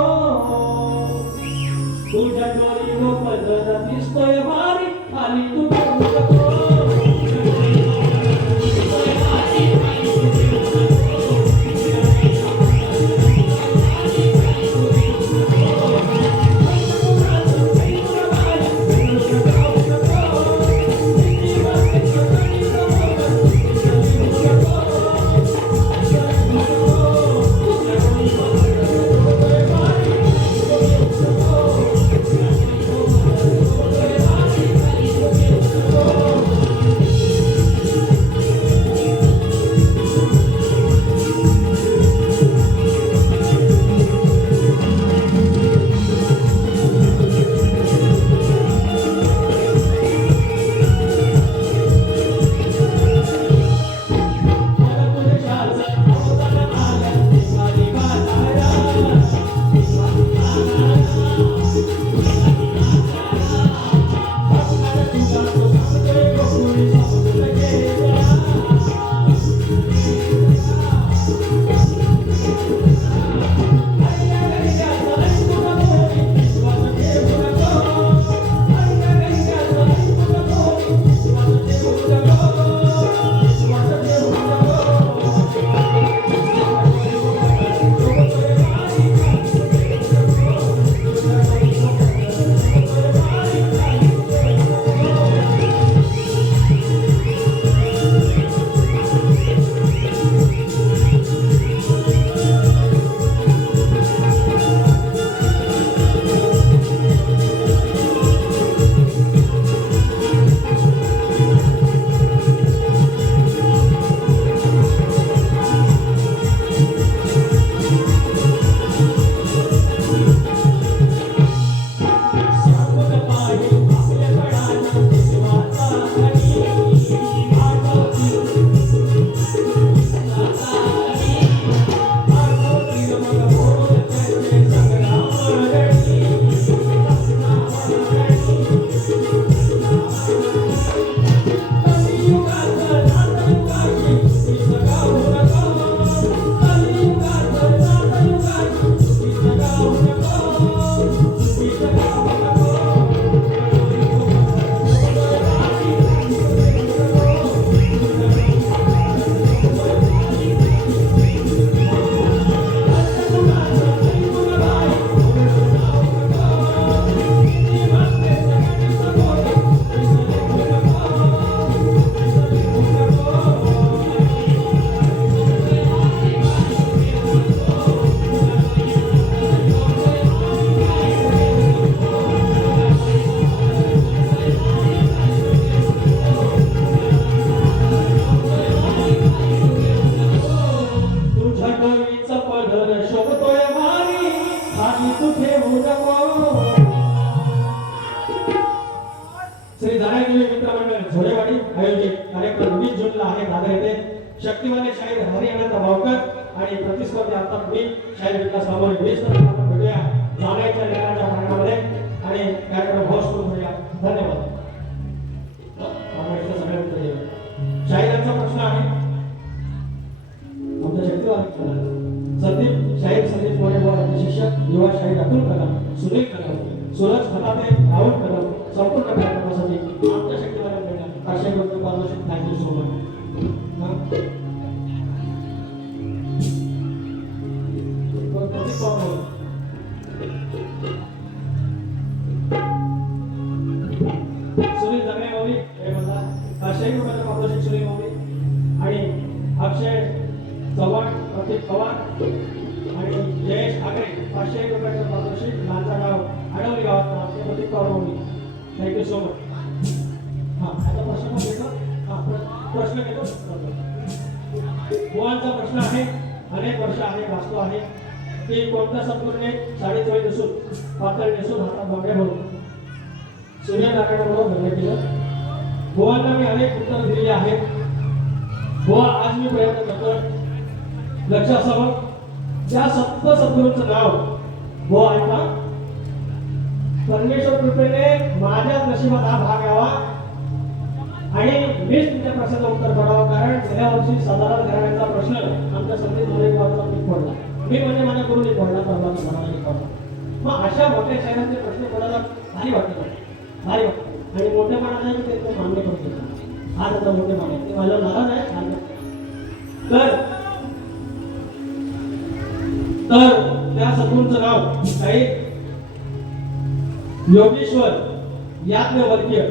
तुझ्या डोळीनं पदर दिसतोय भारी, खाली तू घेऊ नको. हरियाणा दबावकर आणि प्रतिस्पर्धी आता मी शाहीर विकास बाबा आपण भेटूया जाण्याच्या लेखाच्या भागामध्ये आणि कार्यक्रम होस्ट करून घेऊया. धन्यवाद. शाहिरांचा प्रश्न आहे आमच्या शक्तीवान संदीप शाहीर संदीप मोरे शिक्षक युवा शाहीर अतुल कदम सुनील कदम सूरज खताते राहुल कदम संपूर्ण कार्यक्रमासाठी आमच्या शक्तीवान 500 रुपये पारितोषिक. Thank you so much. सुनील जगणे माऊली हे मला 500 रुपयाचं पारितोषिक सुनील माऊली आणि अक्षय चव्हाण प्रतीक पवार आणि जयेश ठाकरे 500 रुपयाचं पारितोषिक. लालचा गाव आडवली गावात Pratik Pawar Mauli. Thank you so much. आता प्रश्न घेतो. प्रश्न घेतो. गोवांचा प्रश्न आहे. अनेक वर्ष आहे वाचतो आहे की कोणत्या सद्गुरूने साडी चोळी नेसून पातळ नेसून हातात बांगड्या भरून सूर्यनारायणाबरोबर लग्न केलं. गोवांना मी अनेक उत्तर दिलेली आहेत. गोवा आज मी प्रयत्न करतो लक्ष असावं त्या सप्त सद्गुरूंचं नाव गोवा आहे का? परमेश्वर कृपेने माझ्या नशिबात हा भाग यावा आणि मीच तुमच्या प्रश्नाचं उत्तर पडावं. कारण गेल्या वर्षी साधारण घराण्याचा प्रश्न आमच्या संदीप मोरे गावचा मी पडला. मी म्हणजे माझ्या गुरुनी पडला प्रभात म्हणाला पडला. मग अशा मोठ्या शहराचे प्रश्न कोणाला भारी वाटतात भारी वाटतात आणि मोठेपणाला मी ते मान्य करतो. हा त्याचा मोठेपण आहे ते माझ्यावर नाराज आहे. तर त्या सद्गुरूंचं नाव काही योगेश्वर याज्ञवल्क्य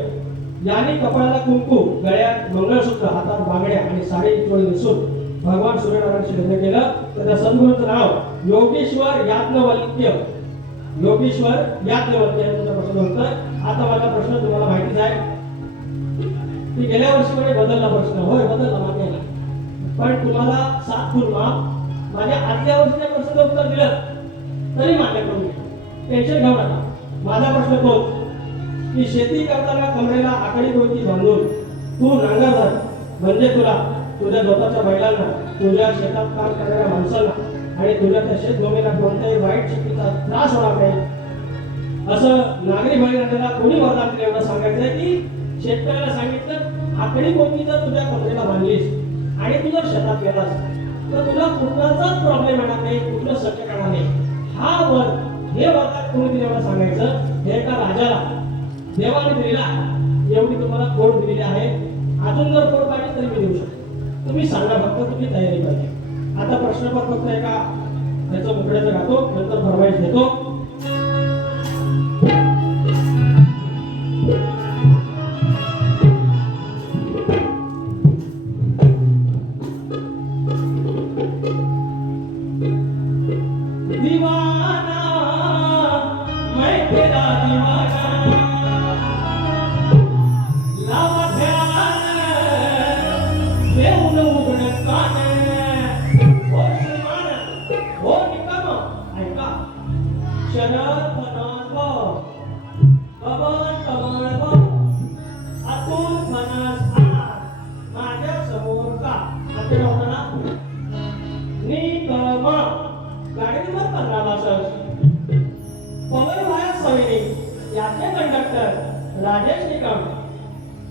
यांनी कपाळाला कुंकू गळ्यात मंगळसूत्र हातात बांगड्या आणि साडी चोळी नेसून भगवान सूर्यनारायणाशी लग्न केलं. तर त्या सद्गुरूंचं नाव योगेश्वर याज्ञवल्क्य. योगेश्वर याज्ञवल्क्य हे तुमचं प्रश्न होतं. आता माझा प्रश्न तुम्हाला माहितीच आहे की गेल्या वर्षी मध्ये बदलला प्रश्न. होय बदलला मान्य आहे. पण तुम्हाला 7 फूल माफ माझ्या आदल्या वर्षीच्या प्रश्नाचं उत्तर दिलं तरी मान्य करून घ्या. टेन्शन घेऊ नका. माझा प्रश्न तोच की शेती करताना कमरेला आकडी गोळी बांधून तू नांगर धर म्हणजे तुला तुझ्या स्वतःच्या बैलांना तुझ्या शेतात काम करणाऱ्या माणसांना आणि तुझ्या त्या शेतभूमीला कोणत्याही वाईट शक्तीचा त्रास होणार नाही असं नागरी बळीराजाला कोणी वरदान दिलं एवढं सांगायचंय की शेतकऱ्याला सांगितलं आकडी गोळी जर तुझ्या कमरेला बांधलीस आणि तू जर शेतात गेलास तर तुला कुठलाच प्रॉब्लेम येणार नाही कुठलं सत्य करणार नाही. हा वर हे वरदान कोणी दिलं एवढं सांगायचं. हे एका राजाला देवाने दिलेला एवढी तुम्हाला कोड दिलेली आहे. अजून जर कोड पाहिजे तरी मी देऊ शकतो. तुम्ही सांगा फक्त तुम्ही तयारी पाहिजे. आता प्रश्न फक्त एका त्याचं मुकड्याचं घातो नंतर फरमाईश देतो. दीवाना मैं तेरा दीवाना राजेश निकम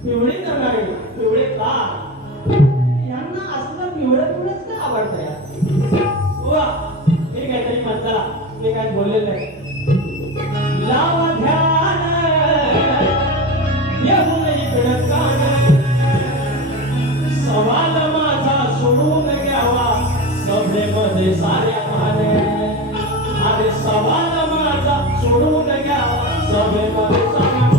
पिवळी करणारे पिवळे का यांना असलं पिवळंच का आवडतं यार. वा मी काहीतरी म्हणताला मी काय बोललेलं नाही. लावा ध्यान येऊन इकडं कान सवाल माझा सोडून घ्यावा सभेमध्ये साऱ्या माने. अरे सवाल माझा सोडून घ्यावा सभेमध्ये साऱ्या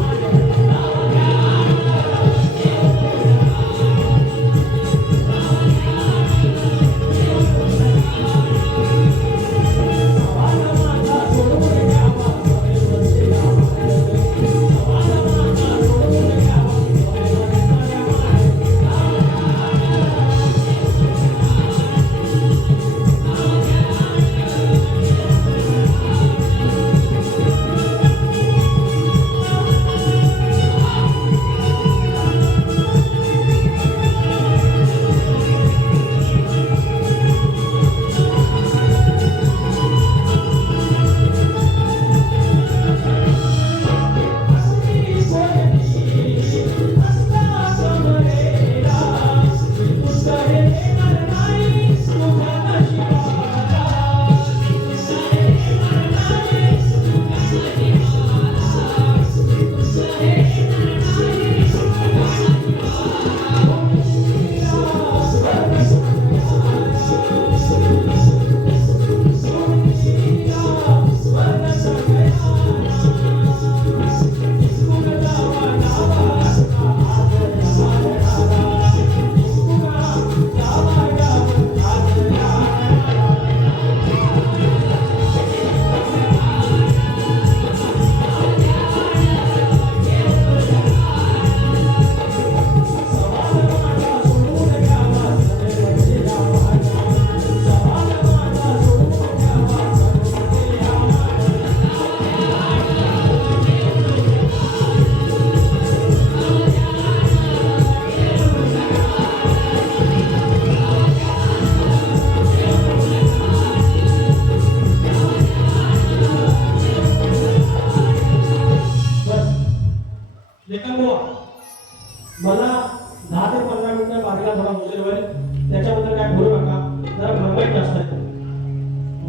पैकी असतात.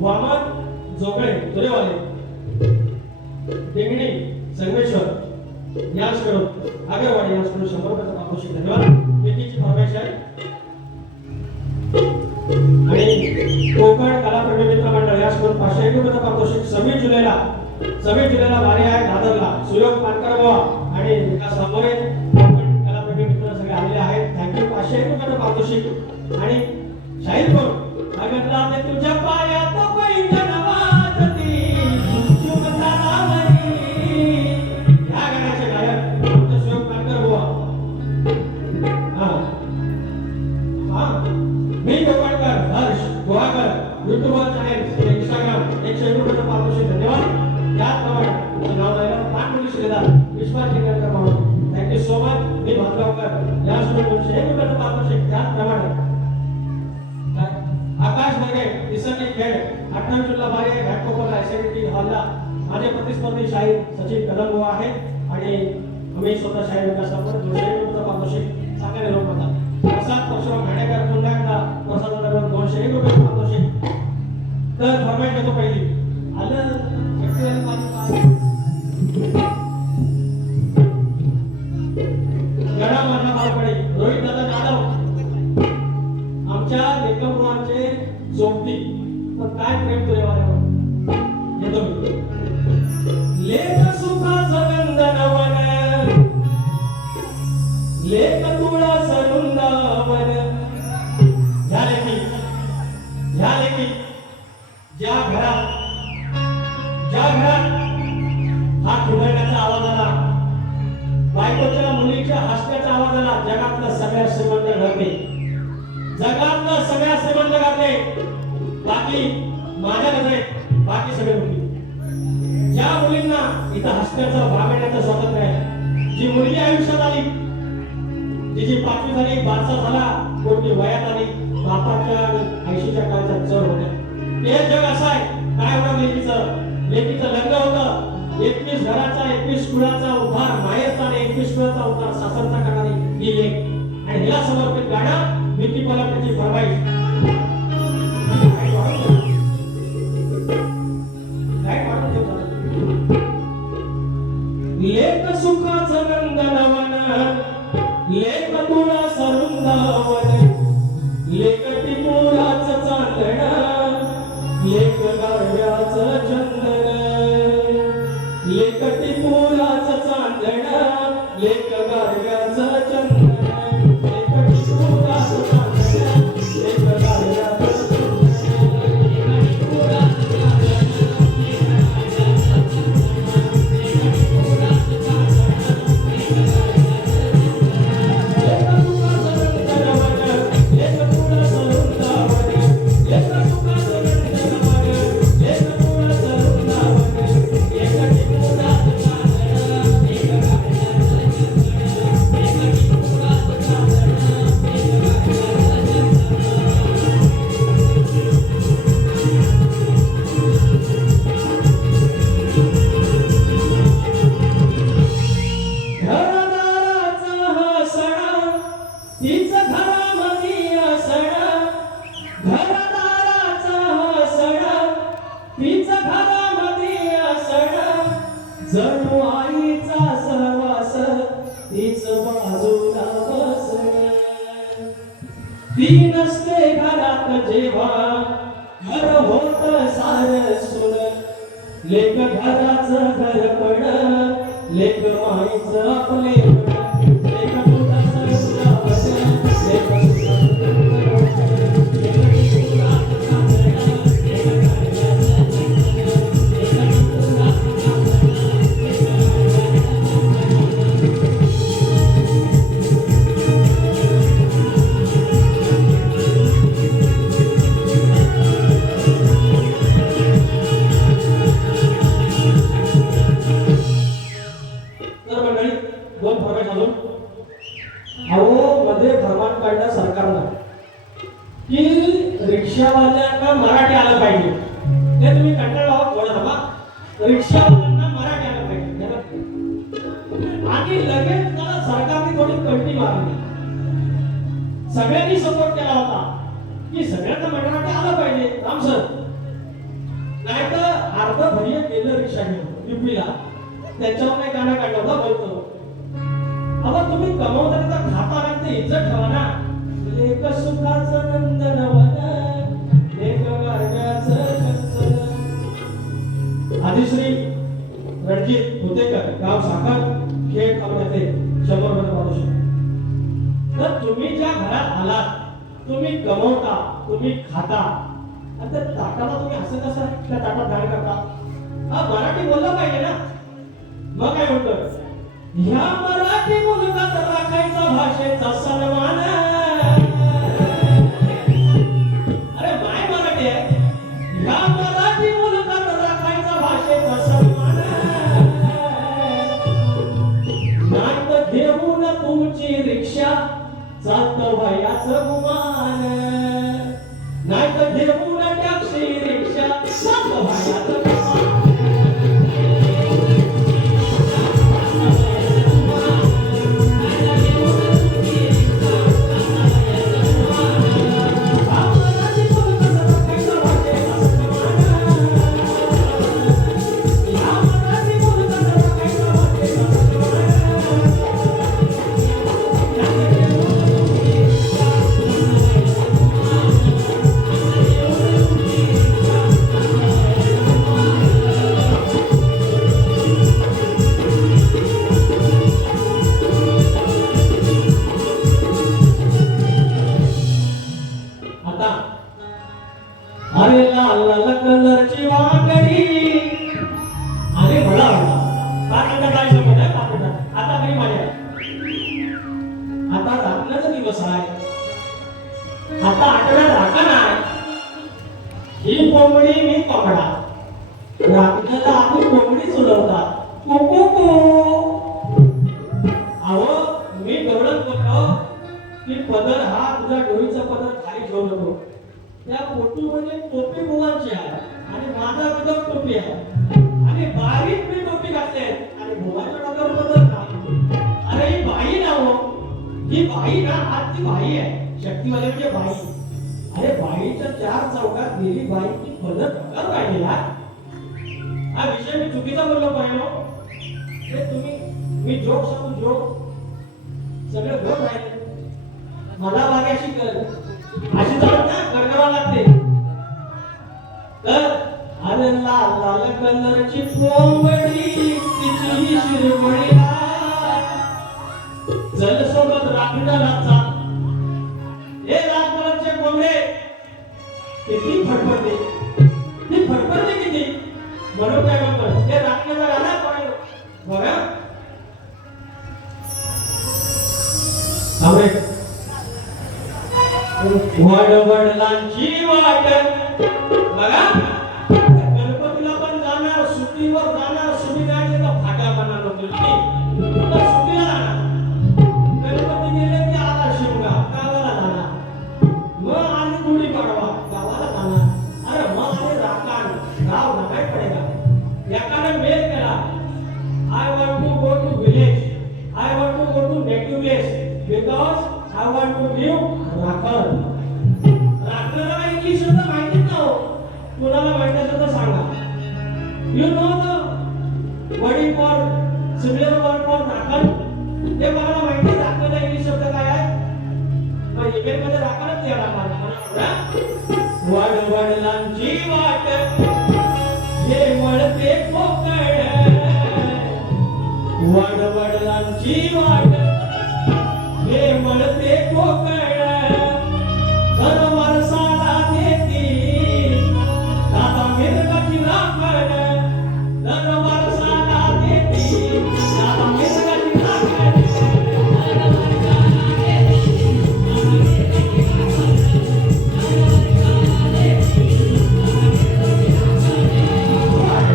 वामन जोगळे तुरेवाले, टेंगणी संगमेश्वर याचकडून आगरवाडी याचकडून 100 रुपयाचा पारितोषिक. धन्यवाद. एकीची फरमाईश आहे. आणि कोकण कला प्रेमी मित्र मंडळ याचकडून 501 रुपयाचा पारितोषिक. 26 जुलैला वारी आहे दादरला. सुयोग पानकर बुवा आणि विकास रामोरे कोकण कला प्रेमी मित्र सगळे आलेले आहेत. थँक्यू. 501 रुपयाचा पारितोषिक. आणि शाहीर कोण अगरला ते तुझ्या पायात पैठण वाजती चुमता नावरी. या गाण्याचे गायक आमचे सुयोग पानकर बुवा. मी कोकणकर हर्ष गुहाकर युट्यूबवर चॅनेल इंस्टाग्राम 101 रुपयाचा पारितोषिक. धन्यवाद. त्याचप्रमाणे नाव राहिलं पाठमुली श्रीदार विश्वास जिंकणकर म्हणून थँक्यू सो मच. मी भातगावकर या स्टुडिओ 101 रुपयाचा पारितोषिक. त्याचप्रमाणे आकाश बर्गे इसरणी खेळ 28 जुलैला बारी आहे घाटकोपरला एसएनटी हॉलला. माझे प्रतिस्पर्धी शाहीर सचिन कदम बुवा आहे आणि आम्ही स्वतः शाहीर विकास रामोरे 201 रुपयाचा पारितोषिक चांगले लोक होतात. प्रसाद परशुराम घाणेकर पुन्हा एकदा प्रसादाबरोबर 201 रुपये पारितोषिक. तर फरमाईश घेतो पहिली. आलं गडा मारला बालपणी रोहित दादा जाधव आमच्या लेखकगृहाचे सोबती. पण काय प्रेम तुरेवाल्यावर येतो मी. लेख सुखाचं नंदनवन लेख तुळा सरुंदावन. ह्या लेखी ज्या घरात हा खुदण्याचा आवाज आला, बायकोच्या मुलीच्या हसण्याचा आवाज आला, जगातलं सगळ्या श्रीमंत घरते, जगातलं सगळ्या श्रीमंत घरते. बाकी माझ्या नजरेत बाकी सगळे मुली. ज्या मुलींना इथं हसण्याचं भागण्याचं स्वातंत्र्य आहे, जी मुलगी आयुष्यात आली, जिची 5वी झाली, 12 झाला, कोणती वयात आली, बापाच्या आणि 80च्या काळाचा चढ होत्या. हे जग असं आहे. काय होतं लेकीचं लग्न होतं. 21 घराचा 21 कुळाचा उद्धार माहेरचा आणि 21 कुळाचा उद्धार सासरचा करणारी ही लेक. आणि हिला समर्पित गाणं विकी पलाटची फरमाईश. लेख सुखाचं नंदनवन लेख तुळा सरुंदावन लेख टिपुराचं चांदण लेख गारव्याचं चंदन लेख टिपुराचं चांदण लेख गारव्याचं चंदन लेख टिपुराचं चांदण लेख गारव्याचं जणू आईचा सहवास तीच बाजूला बसण. ती नसते घरात जेव्हा घर होत सार सुन. लेक घराचं घर पण लेक माईचं आपले लेक तुझा की रिक्षावाल्यांना मराठी आलं पाहिजे. ते तुम्ही कंटाळा बोला बाबा, रिक्षावाल्यांना मराठी आलं पाहिजे. आणि लगेच त्याला सरकारने थोडी कल्टी मारली. सगळ्यांनी सपोर्ट केला होता. की सगळ्यांना मराठी आलं पाहिजे रामसर. नाही तर अर्ध भरिय गेलं रिक्षा घेऊन युपीला त्याच्यावर नाही गाणं काढलं होतं बोलतो. अहो तुम्ही कमवताना तर खाता लागते इज्जत ठेवा ना. लेक सुखाचं नंदनवन लेक गारव्याचं चंचल. आदिश्री रणजित होतेकर गाव साखर खेळ तालुक्यातले 100 मध्ये पाडू शकतो. तर तुम्ही ज्या घरात आलात तुम्ही कमवता तुम्ही खाता आणि त्या ताटाला तुम्ही असं कसं त्या ताटात गाणं करता. हा मराठी बोललं पाहिजे ना. मग काय म्हणतो ह्या मराठी मुलगात राखायचा भाषेचा सन्मान. अरे माय मराठी आहे. ह्या मराठी मुलगात राखायचा भाषेचा सन्मान. नात घेऊन तुमची रिक्षा जात वयाचं गुमान. नात घेऊन टॅक्सी रिक्षा जात वयाचं गुमान. अरे लाल लाल कलरची वाकडी. अरे मला पाकिटा काय समज आहे पाकिटा. आता काही माझ्या आता राखण्याचा दिवस आहे. आता आठवड्यात राखण आहे. ही कोंबडी मी कोंबडा. राखण्याला आधी कोंबडी चुलवतात. कुकू अहो मी गवळत बोलतो की पदर हा तुझ्या डोळीचा पदर खाली ठेवू नको. त्या फोटोमध्ये टोपी बुवांची आहे आणि माझा विदर्भ टोपी आहे आणि बारीक मी टोपी घातली आणि बुवाच्या डोक्यावर बदल नाही. अरे ही बाई ना हो. ही बाई ना आज ती बाई आहे. शक्तीवाले म्हणजे बाई. अरे बाईच्या 4 चौकात गेली बाई ती बदल डोक्यावर राहिली. हा विषय मी चुकीचा बोललो पाहिजे. हे तुम्ही मी जोक सांगू जोक सगळं जोक राहिले. मला बागे अशी जाऊन ना गडगडा लागते. तर अरे लाल लाल कलरची कोंबडी तिची शिरवळी जल सोबत राखण्याला चाल. हे लाल कलरचे कोंबडे किती फडफडते. ती फडफडते किती म्हणून काय म्हणतो हे राखण्याचा गाणं कोण बघा. वडवडिलांची वाट बघा. गणपतीला पण जाणार सुट्टीवर जाणार सुविधाचे तर फाटा बनणार होते. सुट्टीला जाणार गणपती गेले की आला शिमगा गावाला जाणार. मग आली गुढी पाडवा गावाला जाणार. अरे मग आले राखण गाव नकाय पडेगा. एकाने मेल केला I want to go to village. I want to go to native place because I want to give राखण. राखणारा काय इंग्लिश शब्द माहिती ना हो. कुणाला माहिती असेल तर सांगा. You know the word for similar word for राखण. हे मला माहिती राखणारा इंग्लिश शब्द काय आहे. मग ईमेल मध्ये राखणच द्यायला पाहिजे. वडवडिलांची वाट हे वळते कोकण. वडवडिलांची वाट हे म्हणते कोकण. दर वर्षाला देती दादा मिरगाची राखण. दर वर्षाला देती दादा मिरगाची राखण. वाट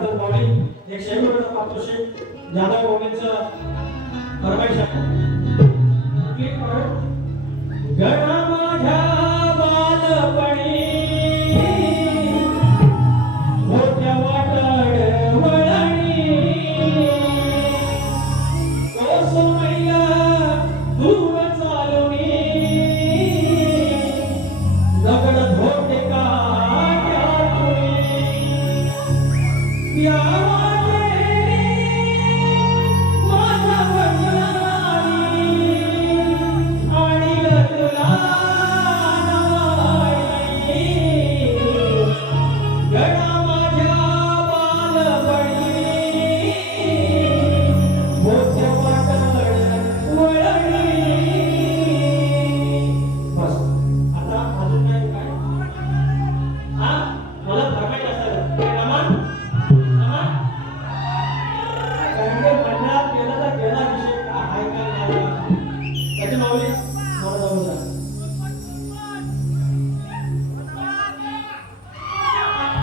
भारतात माऊली एक शैवगडाचा पारितोषिक जाधव माऊलींचं फरमाईश आहे. कुठली फरमाईश? गणा माझ्या बालपणी मोठ्या वाटड वळणी कोसमैया दूर चालुनी दगड धोटे काट्यातुनी या माझ्या वडिलांनी आणील तुला नावानी. गणा माझ्या बालपणी मोठ्या वाटड वळणी. बस आता अजून काय हा मला फरमाईश असेल रमान रमान कारण मंडळात गेला तर गेला विषय का आहे का नाही का त्याची माऊली मला जाऊ द्या.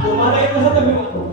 तुम्हाला एक कसं कमी म्हणतो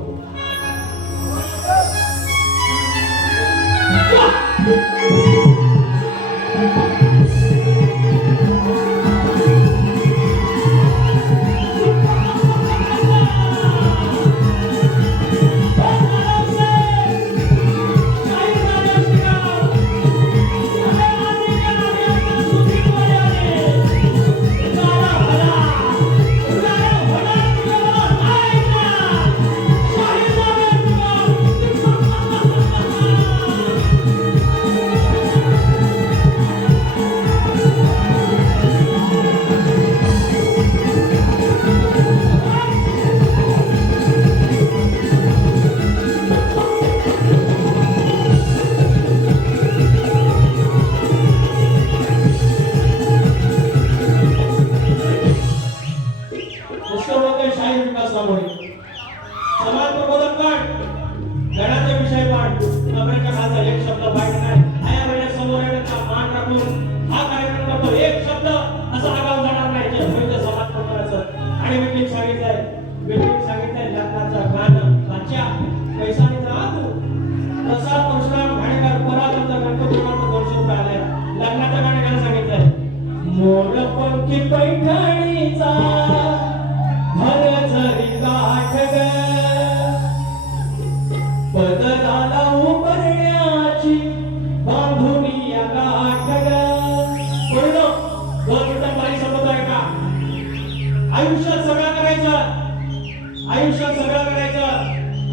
शाही विकास रामोळी समाज प्रबोधन पण गणाचे विषय पण अमेरिकनाचा एक शब्द बाहेर नाही आया वेळेस समोर येण्याचा मान राखून हा कार्यक्रम करतो. एक शब्द असा आगाव जाणार नाही जे होईल समाज प्रबोधनाचं. आणि मी सांगितलंय लग्नाचं गाणं वाच्या पैसाने जा तू प्रसाद परशुराम घाणेकर परात गणपती 200 रुपये आले. लग्नाचं गाणं गाणं सांगितलंय मोर पंखी पैठणीचा हरझरी गाठ ग बदलाला उमरण्याची बांधुनी या गाठ ग. पूर्ण 2 मिनिटं पाणी संपत आहे का? आयुष्यात सगळं करायचं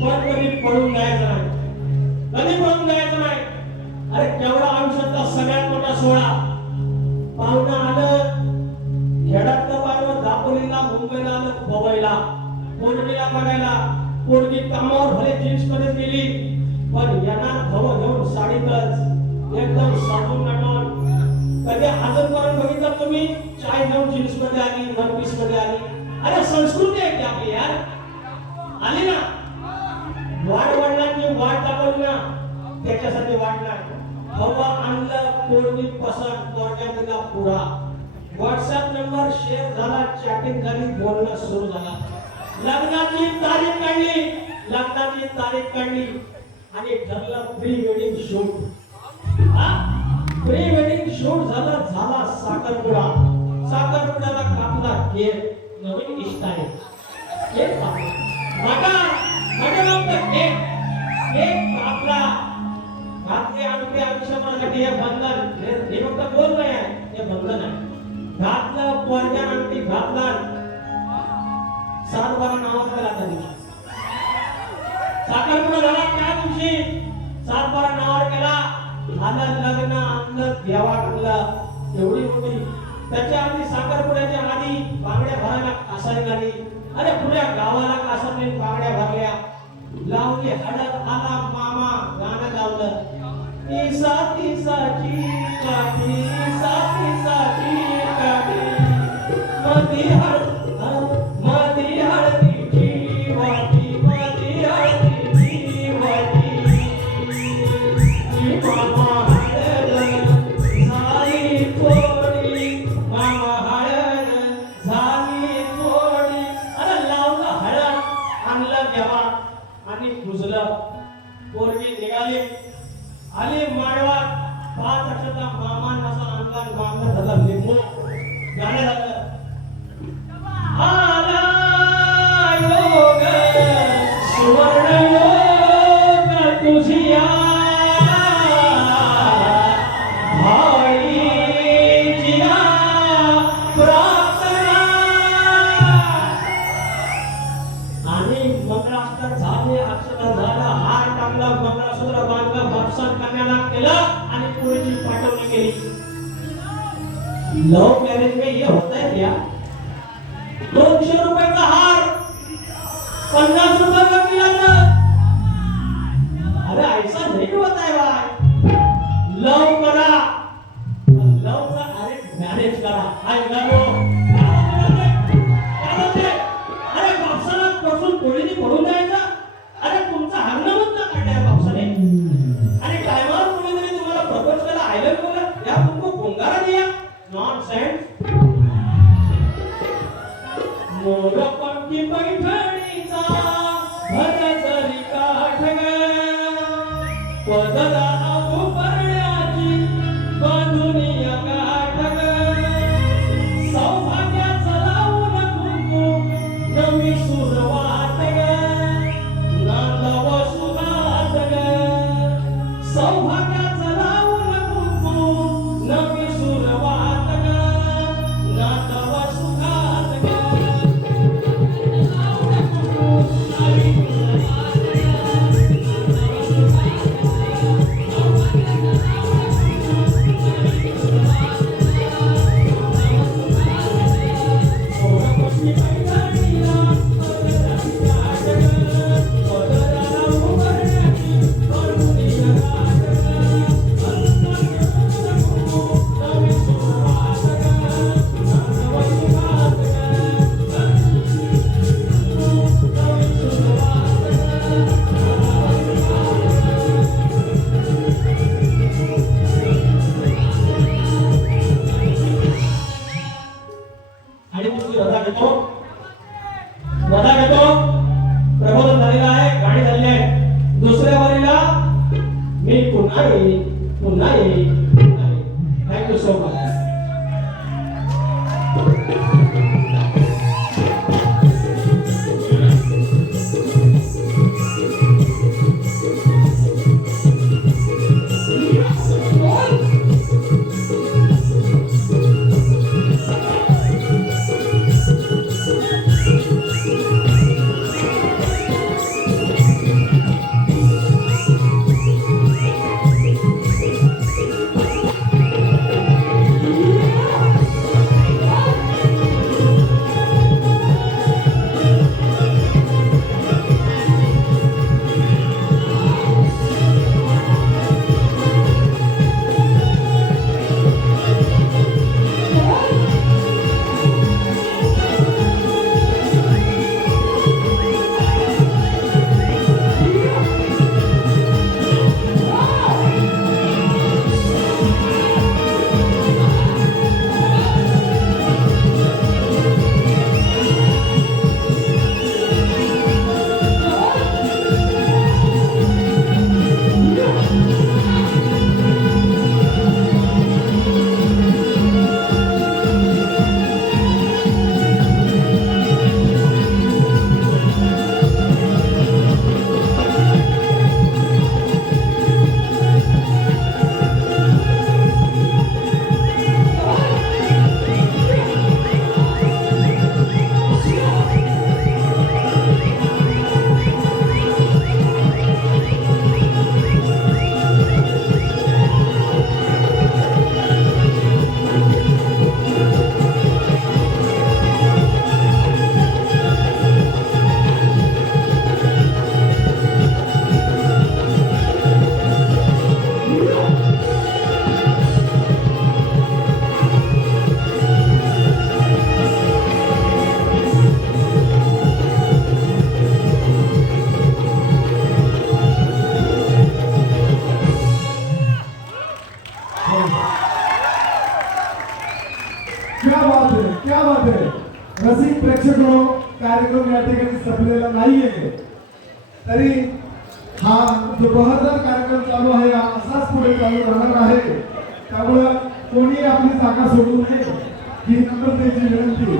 पण कधी पळून जायचं नाही. कधी पळून जायचं नाही. अरे केवढा आयुष्यातला सगळ्यात मोठा सोहळा पाहुणा आलं खेड्यातलं पाहिलं दापोलीला मुंबईला आलं पवईला पोरगीला बघायला. पोरगी कामावर भले जीन्स मध्ये गेली पण येणार भव घेऊन साडीतच एकदम साधून नटून. कधी हजर करून बघितलं तुम्ही चाय घेऊन जीन्स मध्ये आली वन पीस मध्ये आली. अरे संस्कृती आहे ती आपली यार आली ना. वडिलांनी वाट दाखवली ना त्याच्यासाठी वाट नाही. हवा आणलं पोरगी पसंत तोडक्यातला पुरा व्हॉट्सअप नंबर शेअर झाला चॅटिंग झाली बोलणं सुरू झाला. लग्नाची तारीख काढली आणि ठरलं pre wedding shoot. Pre wedding shoot झाला साखरपुड्याला कापला केक. नवीन इष्टाने केक कापला घातले अंगठी आयुष्यभरासाठी. हे बंधन हे फक्त बोल नाही आहे हे बंधन आहे. घातलं पोरग्या अंगठी घातला 7/12 नावाचा त्याला त्या दिवशी साखरपुडा झाला. त्या दिवशी 7/12 नावावर केला. झालं लग्न आणलं देवा आणलं एवढी मोठी. त्याच्या आधी साखरपुड्याच्या आधी बांगड्या भरायला कासारी झाली. अरे पुऱ्या गावाला कासारी बांगड्या भरल्या. लावली हळद आला मामा गाणं लावलं. साथी साची काठी मधी हळदीची वाटी मामा हळद झाली थोडी अरे लावलं हळद आणलं देवा पाणी कुजलं. पोरगी निघाली, आली माळवात. 5 वर्षाचा मामान असा अंगात मागणं झाला लिंबू. गाणं झालं. आला योग सुवर्ण योग तुझिया भाईजिया प्रार्थना. आणि मंगळाष्टक झाले, अक्षता झाला, हार टाकला, मंगळसूत्र बांधलं, भक्षण कन्याला केलं आणि पुढची पाठवणी केली. लव मॅरेज में ये होता है क्या? 200 रुपयाचा हार 50 रुपये का मिळाला. अरे ऐसा नहीं होता है भाई. लव करा, लव का अरे मॅरेज करा. हाय गालो अरे बापसाला बसून कोळीने पडून जायचं. अरे तुमचा हंगामच ना काढलाय बापसाने. आणि टायमावर कोणीतरी तुम्हाला प्रपोज केला, आय लव्ह बोला, या तुमको गुंगारा दिया. नॉनसेन्स. मोरपंखी पैठणीचा भरजरी काठ ग, पदरा उपरण्याची बांधुनिया काठ ग. सौभाग्याचं लावून कुंकू नवी सुरवात ग, नांदव सुहात ग. सौभाग्याचं लावून कुंकू नवी सुरवात ग, नांदव सुहात ग. आणि तुम्ही रजा घेतो, रजा घेतो. प्रबोधन झालेलं आहे, गाणी झालेली आहे. दुसऱ्या वारीला मी पुन्हा येईल, पुन्हा येईल, पुन्हा येईल. Thank you so much. क्या बात है रसिक प्रेक्षकांनो, कार्यक्रम या ठिकाणी संपलेला नाहीये. तरी हा जो बहरदार कार्यक्रम चालू आहे हा असाच पुढे चालू राहणार आहे. त्यामुळं कोणी आपली जागा सोडू नये ही नम्रतेची विनंती.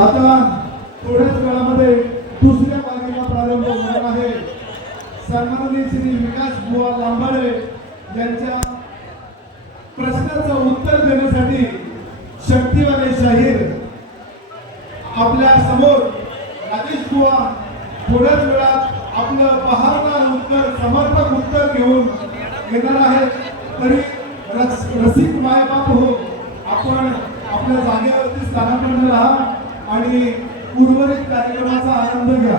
आता थोड्याच वेळामध्ये दुसऱ्या बाजूला प्रारंभ होणार आहे. सन्माननीय श्री विकास बुवा लांबाडे यांच्या प्रश्नाचं उत्तर देण्यासाठी शक्तिवाले शाहीर आपल्या समोर राजेश बुवा थोड्याच वेळात आपलं बहारदार उत्तर समर्पक उत्तर घेऊन येणार आहेत. तरी रसिक मायबाप हो, आपण आपल्या जागेवरती स्थानापन्न राहा आणि उर्वरित कार्यक्रमाचा आनंद घ्या.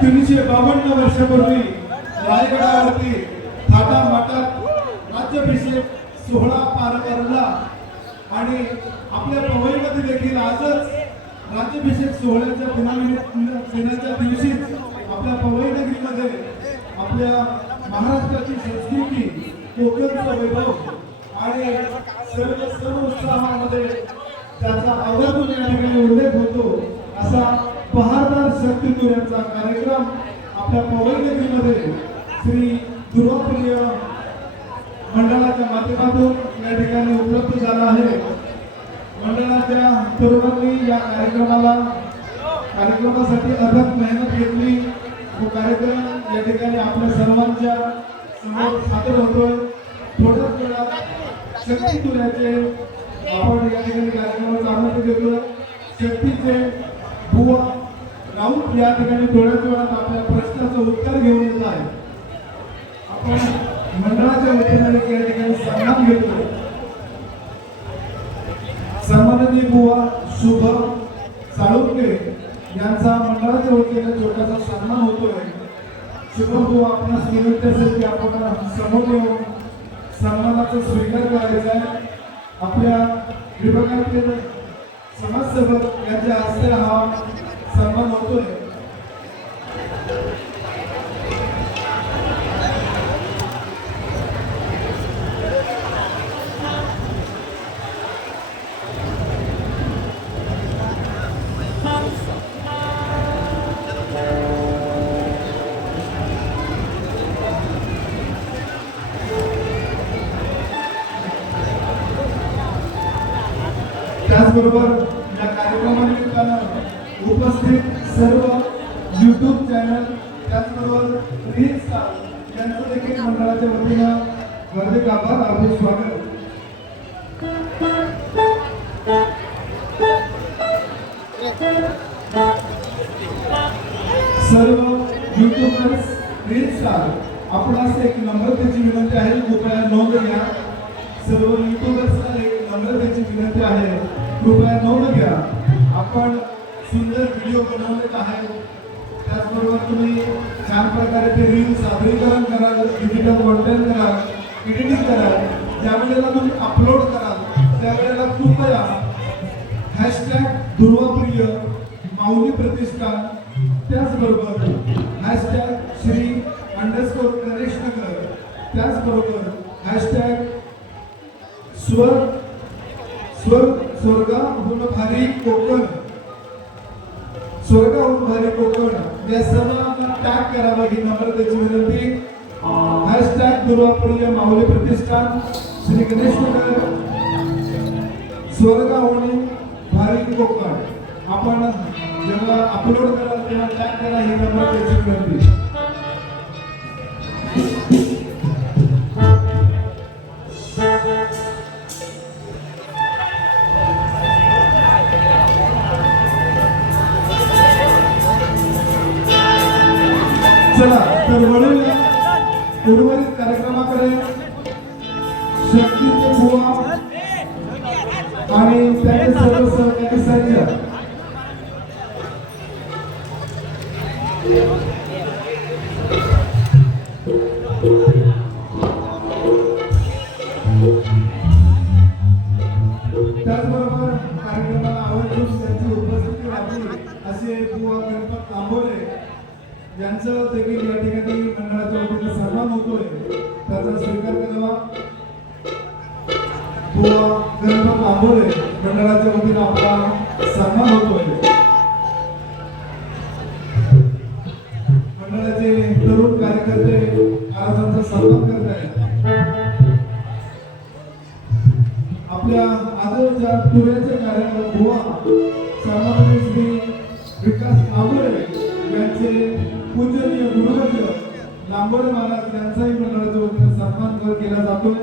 तीनशे 52 वर्षापूर्वी रायगडावरती थाटामाटात राज्याभिषेक सोहळा पार पडला आणि आपल्या पवईमध्ये देखील आजच राज्याभिषेक सोहळ्याच्या दिनाच्या दिवशीच आपल्या पवई नगरीमध्ये आपल्या महाराष्ट्राची संस्कृती, कोकणचं वैभव आणि सर्व उत्साहामध्ये त्याचा आवर्जून या ठिकाणी उल्लेख होतो. असा बहारदार शक्तितूर यांचा कार्यक्रम आपल्या पवई नगरीमध्ये श्री दुर्वाप्रिय मंडळाच्या माध्यमातून या ठिकाणी उपलब्ध झाला आहे. मंडळाच्या तरुणांनी या कार्यक्रमासाठी अथक मेहनत घेतली. तो कार्यक्रम या ठिकाणी आपल्या सर्वांच्या समोर सादर होतोय. थोड्याच वेळात शक्तितुऱ्याचे आपण या ठिकाणी कार्यक्रमाचा आनंद घेतोय. शक्तीचे बुवा राऊत या ठिकाणी थोड्याच वेळात आपल्या प्रश्नाचं उत्तर घेऊन येत आहे. आपण मंडळाच्या वतीने या ठिकाणी सन्मान घेतोय. सन्माननीय बुवा शुभ साळुंके यांचा मंडळाच्या वतीने छोटासा सन्मान होतोय. शुभ बुवा आपणास विनंती असेल की आपण समोर येऊन सन्मानाचा स्वीकार करायचा आहे. आपल्या विभागातील समाजसेवक यांच्या हस्ते हा सन्मान होतोय. त्याचबरोबर या कार्यक्रमानिमित्तानं उपस्थित सर्व YouTube चॅनल त्याचबरोबर रील स्टार यांचं देखील मंडळाच्या वतीनं हार्दिक आभार, हार्दिक स्वागत. सर्व युट्यूबर्स, रील स्टार आपणास एक नम्रतेची विनंती आहे, कृपया नोंद घ्या. सर्व युट्यूबर्सना एक नम्रतेची विनंती आहे, कृपया नोंद घ्या. आपण सुंदर व्हिडिओ बनवलेला आहे. त्याचबरोबर तुम्ही छान प्रकारे ते रील सादरीकरण कराल, डिजिटल कॉन्टेंट कराल, एडिटिंग कराल. ज्या वेळेला तुम्ही अपलोड कराल त्यावेळेला कृपया हॅशटॅग दुर्वाप्रिय माऊली प्रतिष्ठान, त्याचबरोबर हॅशटॅग श्री _गणेश नगर, त्याचबरोबर हॅशटॅग स्वर्गाहून भारी कोकण, स्वर्गाहून भारी कोकण या सर्वांना टॅग करावं ही नम्रतेची विनंती. हॅशटॅग दुर्वाप्रिय माऊली प्रतिष्ठान, श्री गणेश नगर, स्वर्गाहून भारी कोकण. आपण जेव्हा अपलोड कराल तेव्हा टॅग करा ही नम्रतेची विनंती. चला तर वळूया उर्वरित कार्यक्रमाकडे. शक्तीचे बुवा आणि त्यांचे सर्व सहकारी संघ त्याचबरोबर कार्यक्रमाला आवर्जून त्यांची उपस्थिती लाभली असे बुवा गणपत तांबोले यांचं देखील या ठिकाणी मंडळाच्या वतीने सन्मान होतोय, त्याचा स्वीकार करावा. बुवा गणपत तांबोले मंडळाच्या वतीने आपला सन्मान होतोय. मंडळाचे तरुण कार्यकर्ते महाराजांचा सन्मान करत आहेत. आपल्या आजच्या पुण्याचे कार्यक्रम बुवा सन्माननीय श्री विकास आंबोरे यांचे पूजनीय गुरुवर्य लांबोरे महाराज यांचाही मंडळाच्या वतीने सन्मान केला जातोय.